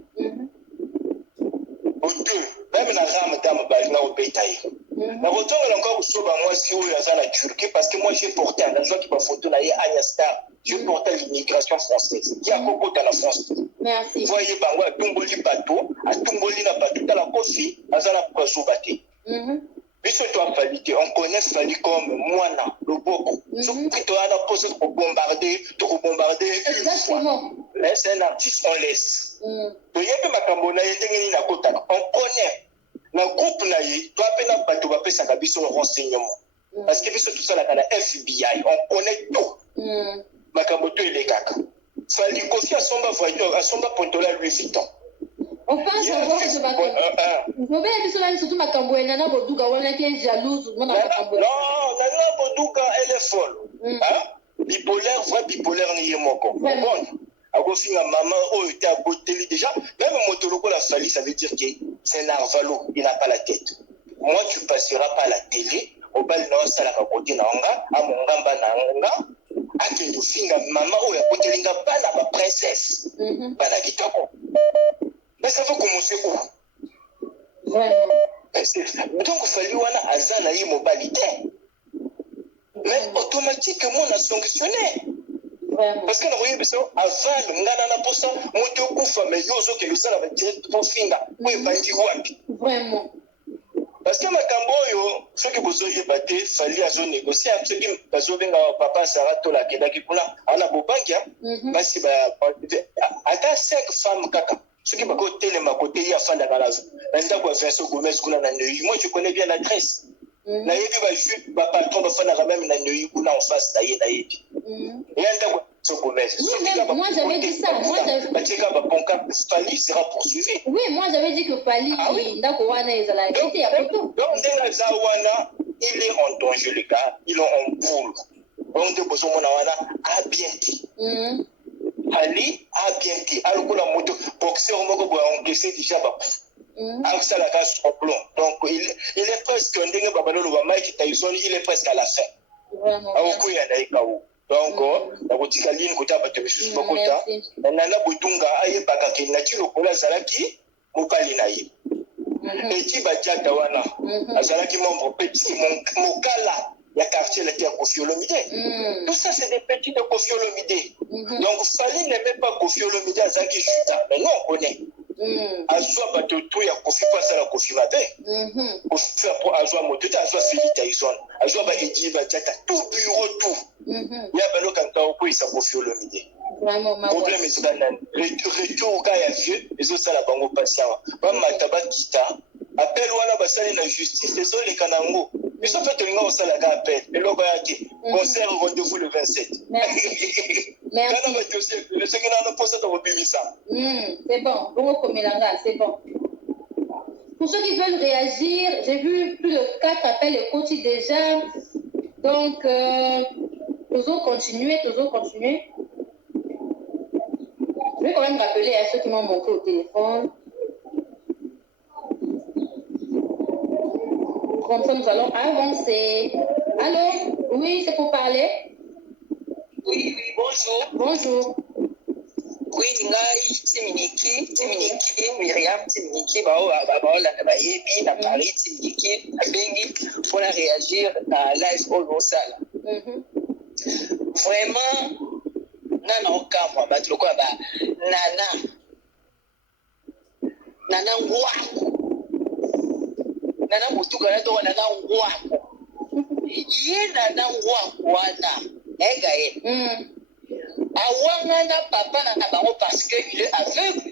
Au deux, même la rame dame Balina au bétail. La retour est encore sur moi si vous êtes en Turquie parce que moi j'ai porté un agent qui m'a photo là Anya Star. Je portais l'immigration française. Qui a beaucoup dans la France. Merci. Vous voyez, Bango a Tumboli bateau, a Tumboli na bateau, dans la Kofi, à Zana Poisson Baté. Puisque toi, on connaît Fali comme Moana, le Boko. Sauf que toi, on a posé pour bombarder une fois. Mais c'est un artiste, on laisse. Donc, il y a un peu on connaît. Dans le groupe, toi, tu vas faire ça, tu renseignement. Parce que tout ça, la FBI, on connaît tout. Makamboto il est caca. Fali Kofi à son voiture, à son pontola Louis Vuitton. On pense à voir ce matin. Vous voyez, cela surtout Makambo et Nana Boduka, on est jalouse. Non, Nana Boduka, elle est folle. Bipolaire, vrai bipolaire, n'y est moko. Bon. À cause de maman, oh, était à côté déjà. Même Motoloko la Fali, ça veut dire que c'est un narvalo, il n'a pas la tête. Moi, tu passeras pas à la télé. Au bal na osala ka koti na nga, a mongamba na nga. Akendo finga maman oya kotelinga bana ba princesse bana kitoko mais ça va commencer où donc fali wana azana yi mobilité mais automatiquement on a sanctionné parce que na voyez biso avant ngana na posa moto kufa mais yozo ke lusala ba direct pour finga ou bandi wapi vraiment. Parce que Makamboyo, ceux qui vous avez battu, fallait à zone négocier. Ceux qui vous avez papa Sarah Tola, qui est là, qui est là, à Bobangia, parce que à 5 femmes kaka. Ceux qui m'ont côté les côté il y a fan dans la zone. Vincent Gomez, moi je connais bien l'adresse. Na yebi ba juste ba patron ba fan na même na Neuilly ou en face d'ailleurs d'ailleurs. Moi j'avais dit ça. Pali sera poursuivi. Oui, moi j'avais dit que Pali, donc, il est en danger, les gars. Il est en boule. Donc, de besoin a bien dit. Pali a bien dit. Alors, la moto, boxeur, on va encaisser déjà. Donc, il est presque il est presque à la fin. Vraiment. Donc, la boutique ligne côté bato bisusu bakota. Nana botunga aye bakake na ti lokola zalaki mopali na ye. Petit badiata wana azalaki membre petit mokala ya quartier la terre Koffi Olomide. Tout ça c'est des petits de Koffi Olomide. Donc Fally n'aimait pas Koffi Olomide azalaki juda. Mais non on connaît. Azwa bato tout ya Koffi pas la Koffi mabe. Koffi azwa moto azwa Philly Tyson. Azwa ba Eddie badiata tout bureau tout. Ya balo kanta ko isa Koffi Olomide. Problème est retour au cas ya vieux et ça la bango patient. Ba mataba kita appel wana basali na justice les les kanango. Ils sont fait au sala ka appel et lo ba yaki concert rendez-vous le 27. Merci. C'est bon. Bon Komelanga, c'est bon. Pour ceux qui veulent réagir, j'ai vu plus de 4 appels et coachs déjà. Donc toujours continuer. Je vais quand même rappeler à ceux qui m'ont montré au téléphone. Comme ça, nous allons avancer. Allô? Oui, c'est pour parler? Oui, bonjour. Bonjour. Oui, ngai Timiniki, Myriam Timiniki, baolanda bayebi na Paris Timiniki, abengi pour réagir à live au sala. Vraiment, nana okamwa bato lokola ba nana ngwako nana mutuka na to nana ngwako ye nana ngwako wana ega awangana papa na bango parce que il est aveugle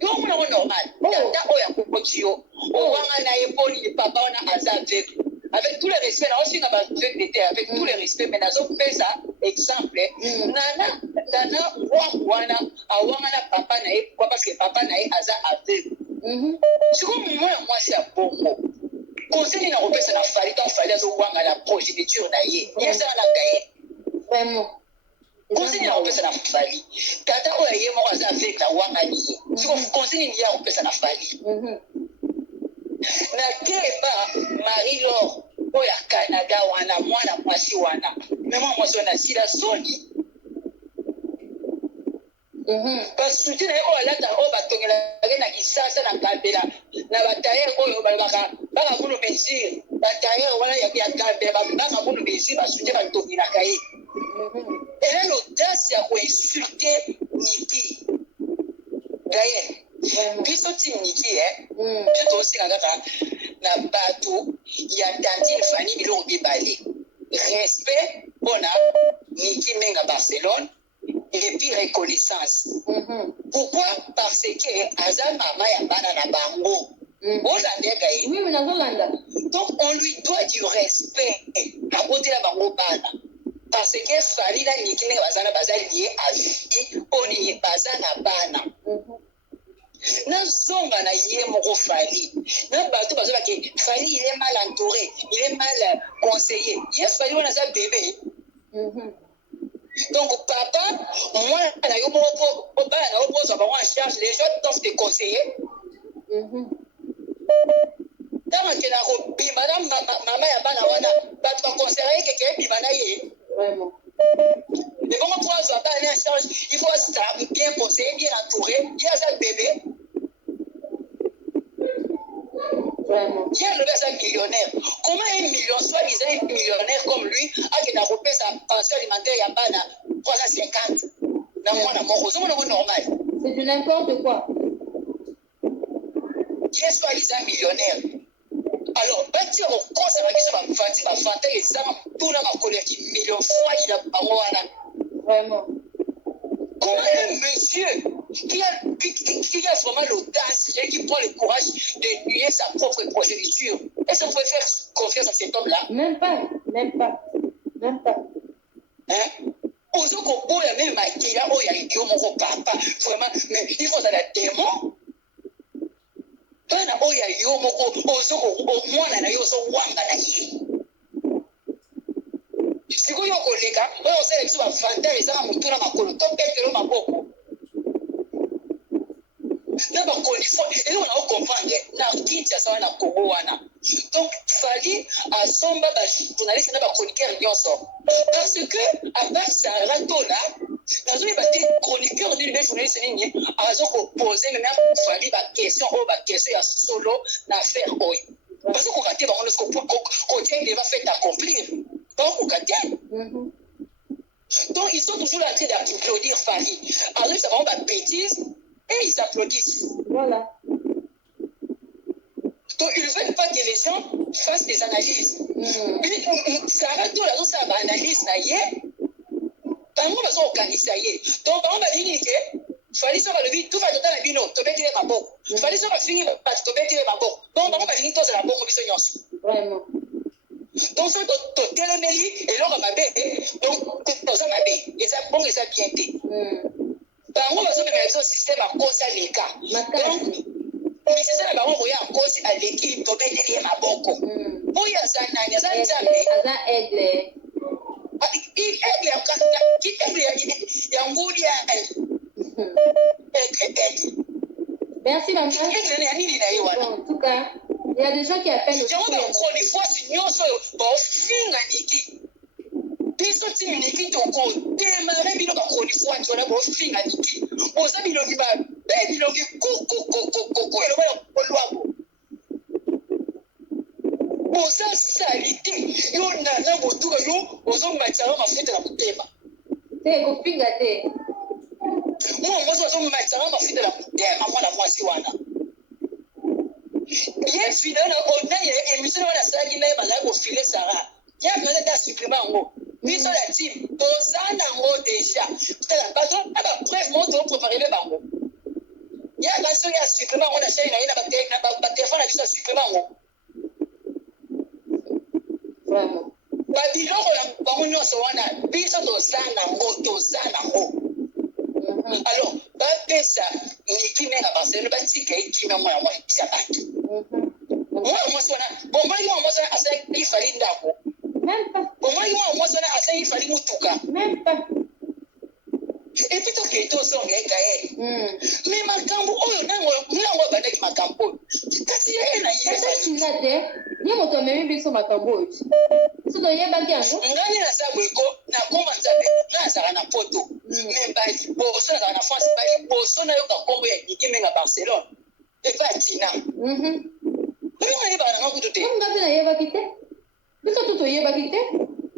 yo mona normal tata oya kokotio owangana ye poli papa wana aza aveugle avec tout le respect na aussi na ba aveugle avec tout le respect mais nazo pesa exemple nana wana awangana papa na ye parce que papa na ye aza aveugle siko moi c'est à bongo conseil na kopesa na Fally tant Fally azo wanga na progéniture na ye yesa na gaye vraiment conseil na kopesa na Fally tata oya ye moko aza aveugle na wanga ni siko conseil ni ya kopesa na Fally na keba Marie-Laure oya Canada wana mwana mwasi wana mais moi mwasi wana sila soni basuti na ye oyo alata oyo batongelaki na kisasa na gambela na batayer oyo balobaka baka munu mesure batayer wana ya gambela baka munu mesure basuti batongelaka ye ele l'audace ya koinsulte Niki gaye biso ti Niki biso tosinga kaka na bato ya tantine Fany biloko mibale respect mpona Niki menga Barcelone et puis reconnaissance. Pourquoi? Parce que Azam Mama ya bana na bango. Oui, mais donc on lui doit du respect à côté la bango bana. Parce que Fally la Niki ne bazana bazali lié à vie, on y bazana bana. Na zonga na yé moko Fally. Na bato bazala que Fally il est mal entouré, il est mal conseillé. Il Fally on a ça bébé. Donc, papa, moi, on a eu en charge les gens doivent te conseiller. Dans madame, maman, tu vas conseiller quelqu'un, vraiment. Mais comment pour avoir en charge, il faut bien conseiller, bien entouré, il y a ça bébé. Il y a le gars millionnaire. Comment un million, soi-disant un millionnaire comme lui, a qui n'a repéré sa pension alimentaire, il y a pas 350. C'est normal. C'est du n'importe quoi. Il est soi-disant millionnaire. Alors, bâtir au cours, ça va dire va vanter les armes, tout dans ma colère qui million fois, il a pas moi. Vraiment. Comment un monsieur qui a vraiment l'audace et qui prend le courage de nuire sa propre progéniture, est-ce qu'on peut faire confiance à cet homme-là? Même pas. Hein? Aux autres, il y a même il y a idiot, mon papa, vraiment, mais il faut aller à démon. Bana oya yo moko ozoko mwana na yo so wanga na ye. Siko yo koleka, oyo sele biso ba fanta ezaka mutuna makolo to petelo maboko. Na ba kolifo, ele wana o comprendre na kinti asa wana Congo wana. Donc, fallait à son journaliste n'a pas chroniqueur parce que à part ça là dans une chroniqueur du journaliste a posé même fallait la question à solo l'affaire parce qu'on a qu'on tient il va faire accomplir donc on a donc ils sont toujours en train d'applaudir Fali alors ça va pas bêtise et ils applaudissent voilà. Donc, ils ne veulent pas que les gens fassent des analyses. Ça va tout là, ça va analyse, ça y est. Par exemple, on va organiser, donc, par exemple, il fallait ça va le vide, tout va dans la bino, tu peux tirer ma boque. Il fallait ça va finir, tu peux tirer ma boque. Donc, par exemple, c'est la boque, on va vraiment. Donc, ça, tu es le méli, et là, on va donc, tu ça m'a bé, et ça, bon, et ça bien été. Par exemple, on va faire un système à cause à l'écart. Mais c'est ça, on voit en cause à l'équipe, tu peux tirer ma boque. Oui, ça n'a ça aigle. Merci maman. En tout cas, il y a des gens qui appellent Oza salite yo nana botuka yo ozo matala mafuta na mutema te kopinga te moi ozo matala mafuta na mutema mwana mwasi wana ye finana onaye emission wana saki na bala ko filer sara ya kana da supplément ngo biso la team tozana ngo déjà tala patron aba preuve mo to préparer bango ya gaso ya supplément on a chaîne na ba téléphone biso supplément ngo vraiment. Babiloko la bango nyonso wana biso tozana ngo alors bapesa nikime na Barcelone batika ikime mwana mwa kisa bato mwana mwasi wana bomai mwana mwasi wana asa ifali ndako Même pas. bomai mwana mwasi wana asa ifali mutuka Même pas. et puis toke tozonga ekaye mais makambo oyo nango bandaki makambo oyo kasi ye na ye te ye moto amemi biso makambo oyo so toyebaki yango ngani naza boyeko nakoma nzambe nga nazalaka na poto me baliboso nazalaka na france baliboso nayoka nkombo ya nikimenga barcelone epa ya tina oyo nayebaka nanga kutu te nga te nayebaki te biso to toyebaki te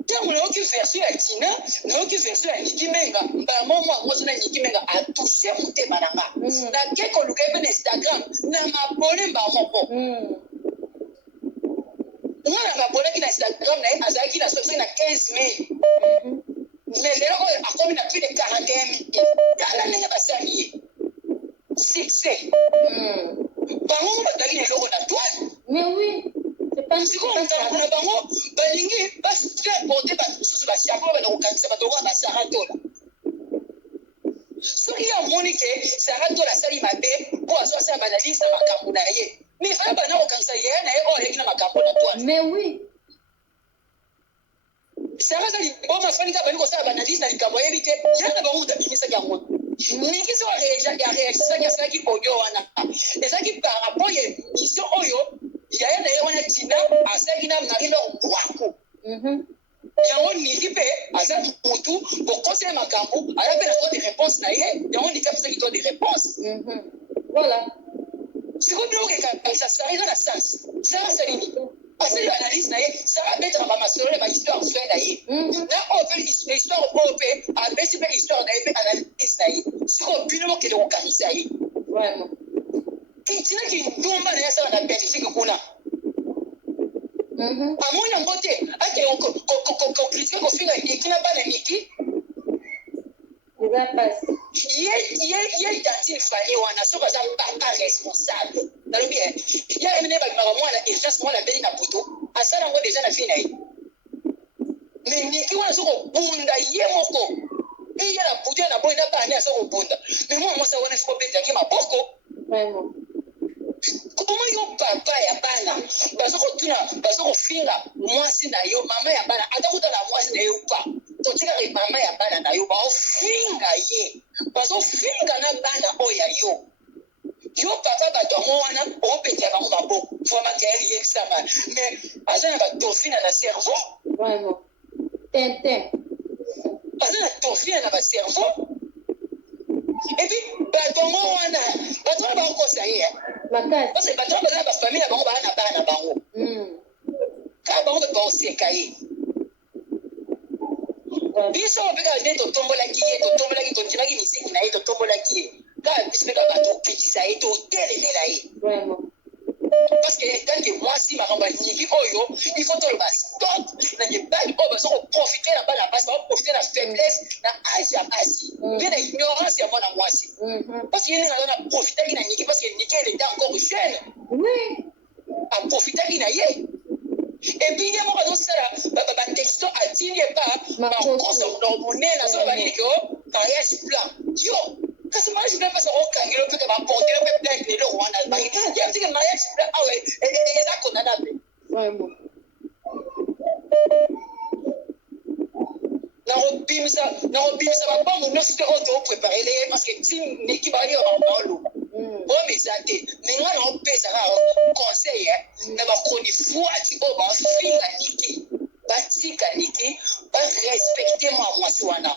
ntango nayoki version ya tina nayoki version ya nikimenga mbala moso na nikimenga atouche motema nanga nake koluka epe na instagram na mabone mbala moko nga nabonaki na instagram na ye azalaki na soki na 15 mai mais lelo oyo akomi na plus de 41 000 tala ndenge basali ye succès bango bazalaki na eloko na toile mais oui sikoyo na bango balingi bafaire porter bato mosusu basiako bana kokanisa bato okoa basara tola soki ye amoni ke sara tola asali mabe mpo azo asala banalise na makambo na ye mais faya bana kokanisa yeye na ye oyo ayeki na makambo na toile mais oui sara azali boma afani kaka bani kosala banalise na likambo ayebi te ye na bango mutu abimisaki yango mingi so areagisaki asalaki audio wana ezalaki par rapport ya émission oyo yaya na ye wana tina asalaki na marine ngwako yango niki mpe aza mutu bokosela makambo aya mpe na to de réponse na ye yango niki apesaki to de réponse voilà sikoyo bino okekangisa sara eza na sens sara asalini asali analyse na ye sara abetaka bamasolo na bahistoire fe na ye na oyo mpe histoire oyo mpe abesi mpe histoire na ye mpe analyse na ye sikoyo bino mokende kokangisa ye kitinaki ndumba na ye asala na belgique kuna amoni yango te ake kokritike kofinga ekina bana miki ye dantine fani wana soki aza papa responsable nalobi ye emene babimaka mwana urgence mwana abeli na butu asala yango deja na vi na ye me miki wana soki obunda ye moko eya na butu ya na boyi na bana asoki obunda me mwana mwasi wana soki obetaki maboko koma yo papa ya bana bazokofinga mwasi na yo mama ya bana ata kutala mwasi na yo pa totikaka mama ya bana na yo baofinga ye bazofinga na bana oyo ya yo Yo papa bato wana opetela bango maboko vraiment que elle yebisama mais aza na batofina na cerveau vraiment tintin aza na tofina na bacerveau et puis bato wana bakokosa ye makasi parce que bato wana baza na bafamille na bango baa na bana na bango kaka bango mpe baoseka ye biso mpe kaka nde totombolaki tondimaki misiki na ye totombolaki ye kaka biso mpe kaka topekisa ye totelemela ye parce que tant que mwasi makambo ya niki oyo il faut toloba stop na mibali oyo baza koprofite na bana basi bakoprofite na faiblesse na age ya basi mpe na ignorance ya mwana mwasi parce que ye ndenge aza na profitaki na niki parce que niki ele était encore jeune aprofitaki na ye epuis ye moko azosala batexto atindi epa bakosa monene azoba banini ke mariage plan yo kasi mariage plan mpasa okangela mpe baportela mpe plainte na eloko wana yatike mariage plan awa eza condamnable nakobimisa babango nyonso te oyo toopreparele ye parce que ti niki balinga baoloba oyo eza te me nga naopesa kaka conseil na bakoni fwati oyo bafinga niki batika niki barespecte mwa mwasi wana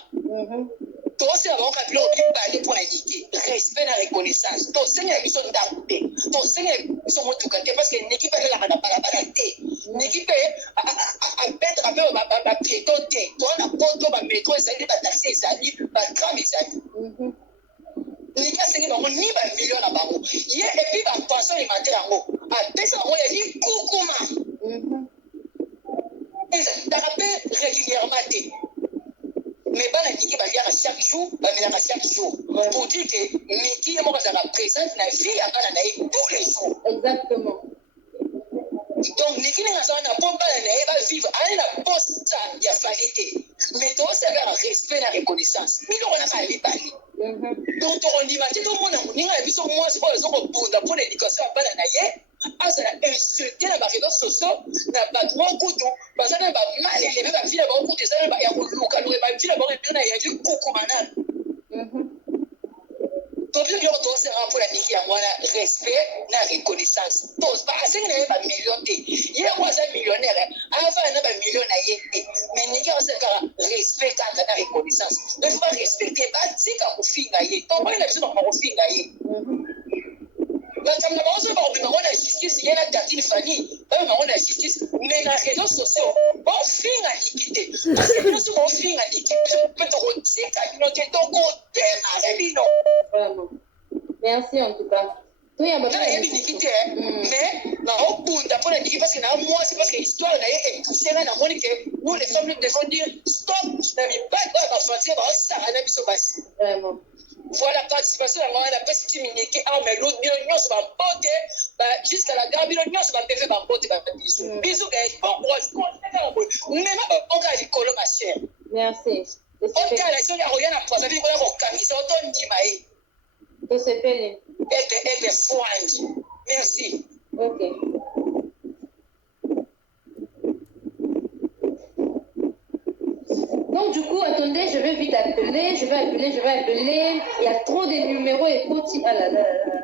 tosala bango kabila obibale mpo na niki respect na reconnaissance tosengela biso ndako te tosengela biso motuka te parce que niki mpe alelaka na balabala te niki mpe apetraka mpe bapieton te towana poto bametro ezali bataxi ezali batram ezali niki asengi bango ni bamilio na bango ye epuis bapension alimentaire yango apesa bango ya likukuma ezalaka mpe régulièrement te mais bana niki baliaka chaque jour bamelaka chaque jour pour dire que niki ye moko azalaka présente na vie ya bana na ye tous les jours exactement donc niki ndenge aza wana mpo bana na ye bavivre ale na posa ya fali te mais toosala respect na reconnaissance biloko naka ya mibali donc tokondima te tomona moninga ya biso mwasi oyo ezokobunda mpo na éducation ya bana na ye azala insulte na baréseau sociaux na bato mokutu baza na bamalele mpe bavi na bango kutu eza ya kolukaluka bavi na bango ebio na yavi kukumanana tobiso biloko toosala mpo na niki yango wana respect na reconnaissance asengi na ye bamillion te ye yango aza millionnaire avana na bamillion na ye te mais niki asala kaka respect kaka na reconnaissance efo barespecte batika kofinga ye tomoi na biso bakoma kofinga ye bakambo na bango soki bakobima ngo na justice ye na tartine fani babima ngo na justice mais na réseau sociaux bofinga liki te parce que bino soki bofinga liki mpe tokotika bino te tokotemare bino merci en tout cas nayebi niki te mais naobunda mpo na niki parce que na mwasi parce que histoire na ye etouche nga namoni ke nous les femmes nous devons dire stop na mibali oyo bafantie baosaka na biso basi voilà participation yango wana napesi ti mineke awa mais bino nyonso bambote jusqu'à la gare bino nyonso bapefe bambote babisu bisu gaye bon courage kaka boye mema babonga ya likolo ma chère merci otala soki akoya na poisa bino kona kokangisa otondima ye tosepele ete fwangi merci ok donc du coup attendez je vais vite appeler je vais appeler il y a trop de numéros et petit ah là là là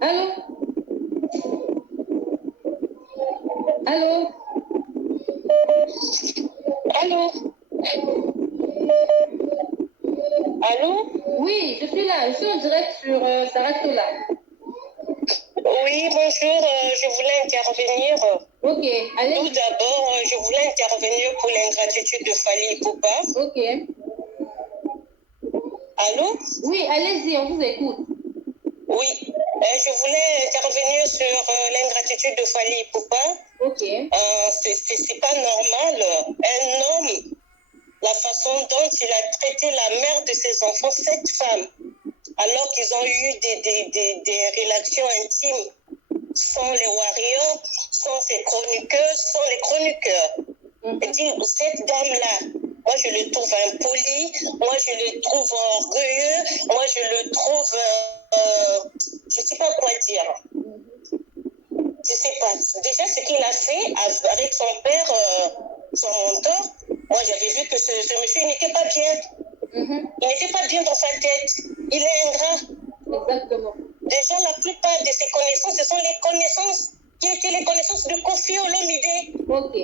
allô allô Allô? Allô? Oui, je suis là, je suis en direct sur Saratola. Oui, bonjour, je voulais intervenir. Ok, allez. Tout d'abord, je voulais intervenir pour l'ingratitude de Fally Ipupa. Ok. Allô? Oui, allez-y, on vous écoute. Oui, je voulais intervenir sur l'ingratitude de Fally Ipupa. Ok. C'est pas normal. Un homme, la façon dont il a traité la mère de ses enfants, cette femme, alors qu'ils ont eu des relations intimes, sont les warriors, sont ses chroniqueuses, sont les chroniqueurs. Et dit, cette dame-là, moi je le trouve impoli, moi je le trouve orgueilleux, moi je le trouve, je ne sais pas quoi dire. Je ne sais pas. Déjà, ce qu'il a fait avec son père, son mentor, moi j'avais vu que ce monsieur n'était pas bien. Il n'était pas bien dans sa tête. Il est ingrat. Exactement. Déjà, la plupart de ses connaissances, ce sont les connaissances qui étaient les connaissances de Kofi Olomide. Ok.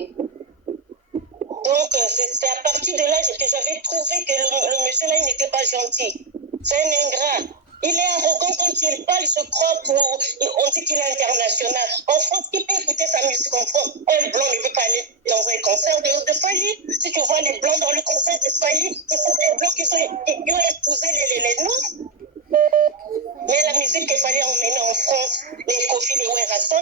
Donc, c'est à partir de là que j'avais trouvé que le monsieur-là, il n'était pas gentil. C'est un ingrat. Il est arrogant quand il parle, il se croit pour... On dit qu'il est international. En France, qui peut écouter sa musique en France? Un blanc ne peut pas aller dans un concert de Fali. Si tu vois les blancs dans le concert de Fali, ce sont des blancs qui ont épousé les noirs. Mais la musique qu'il fallait emmener en France, les Kofi, les Werason,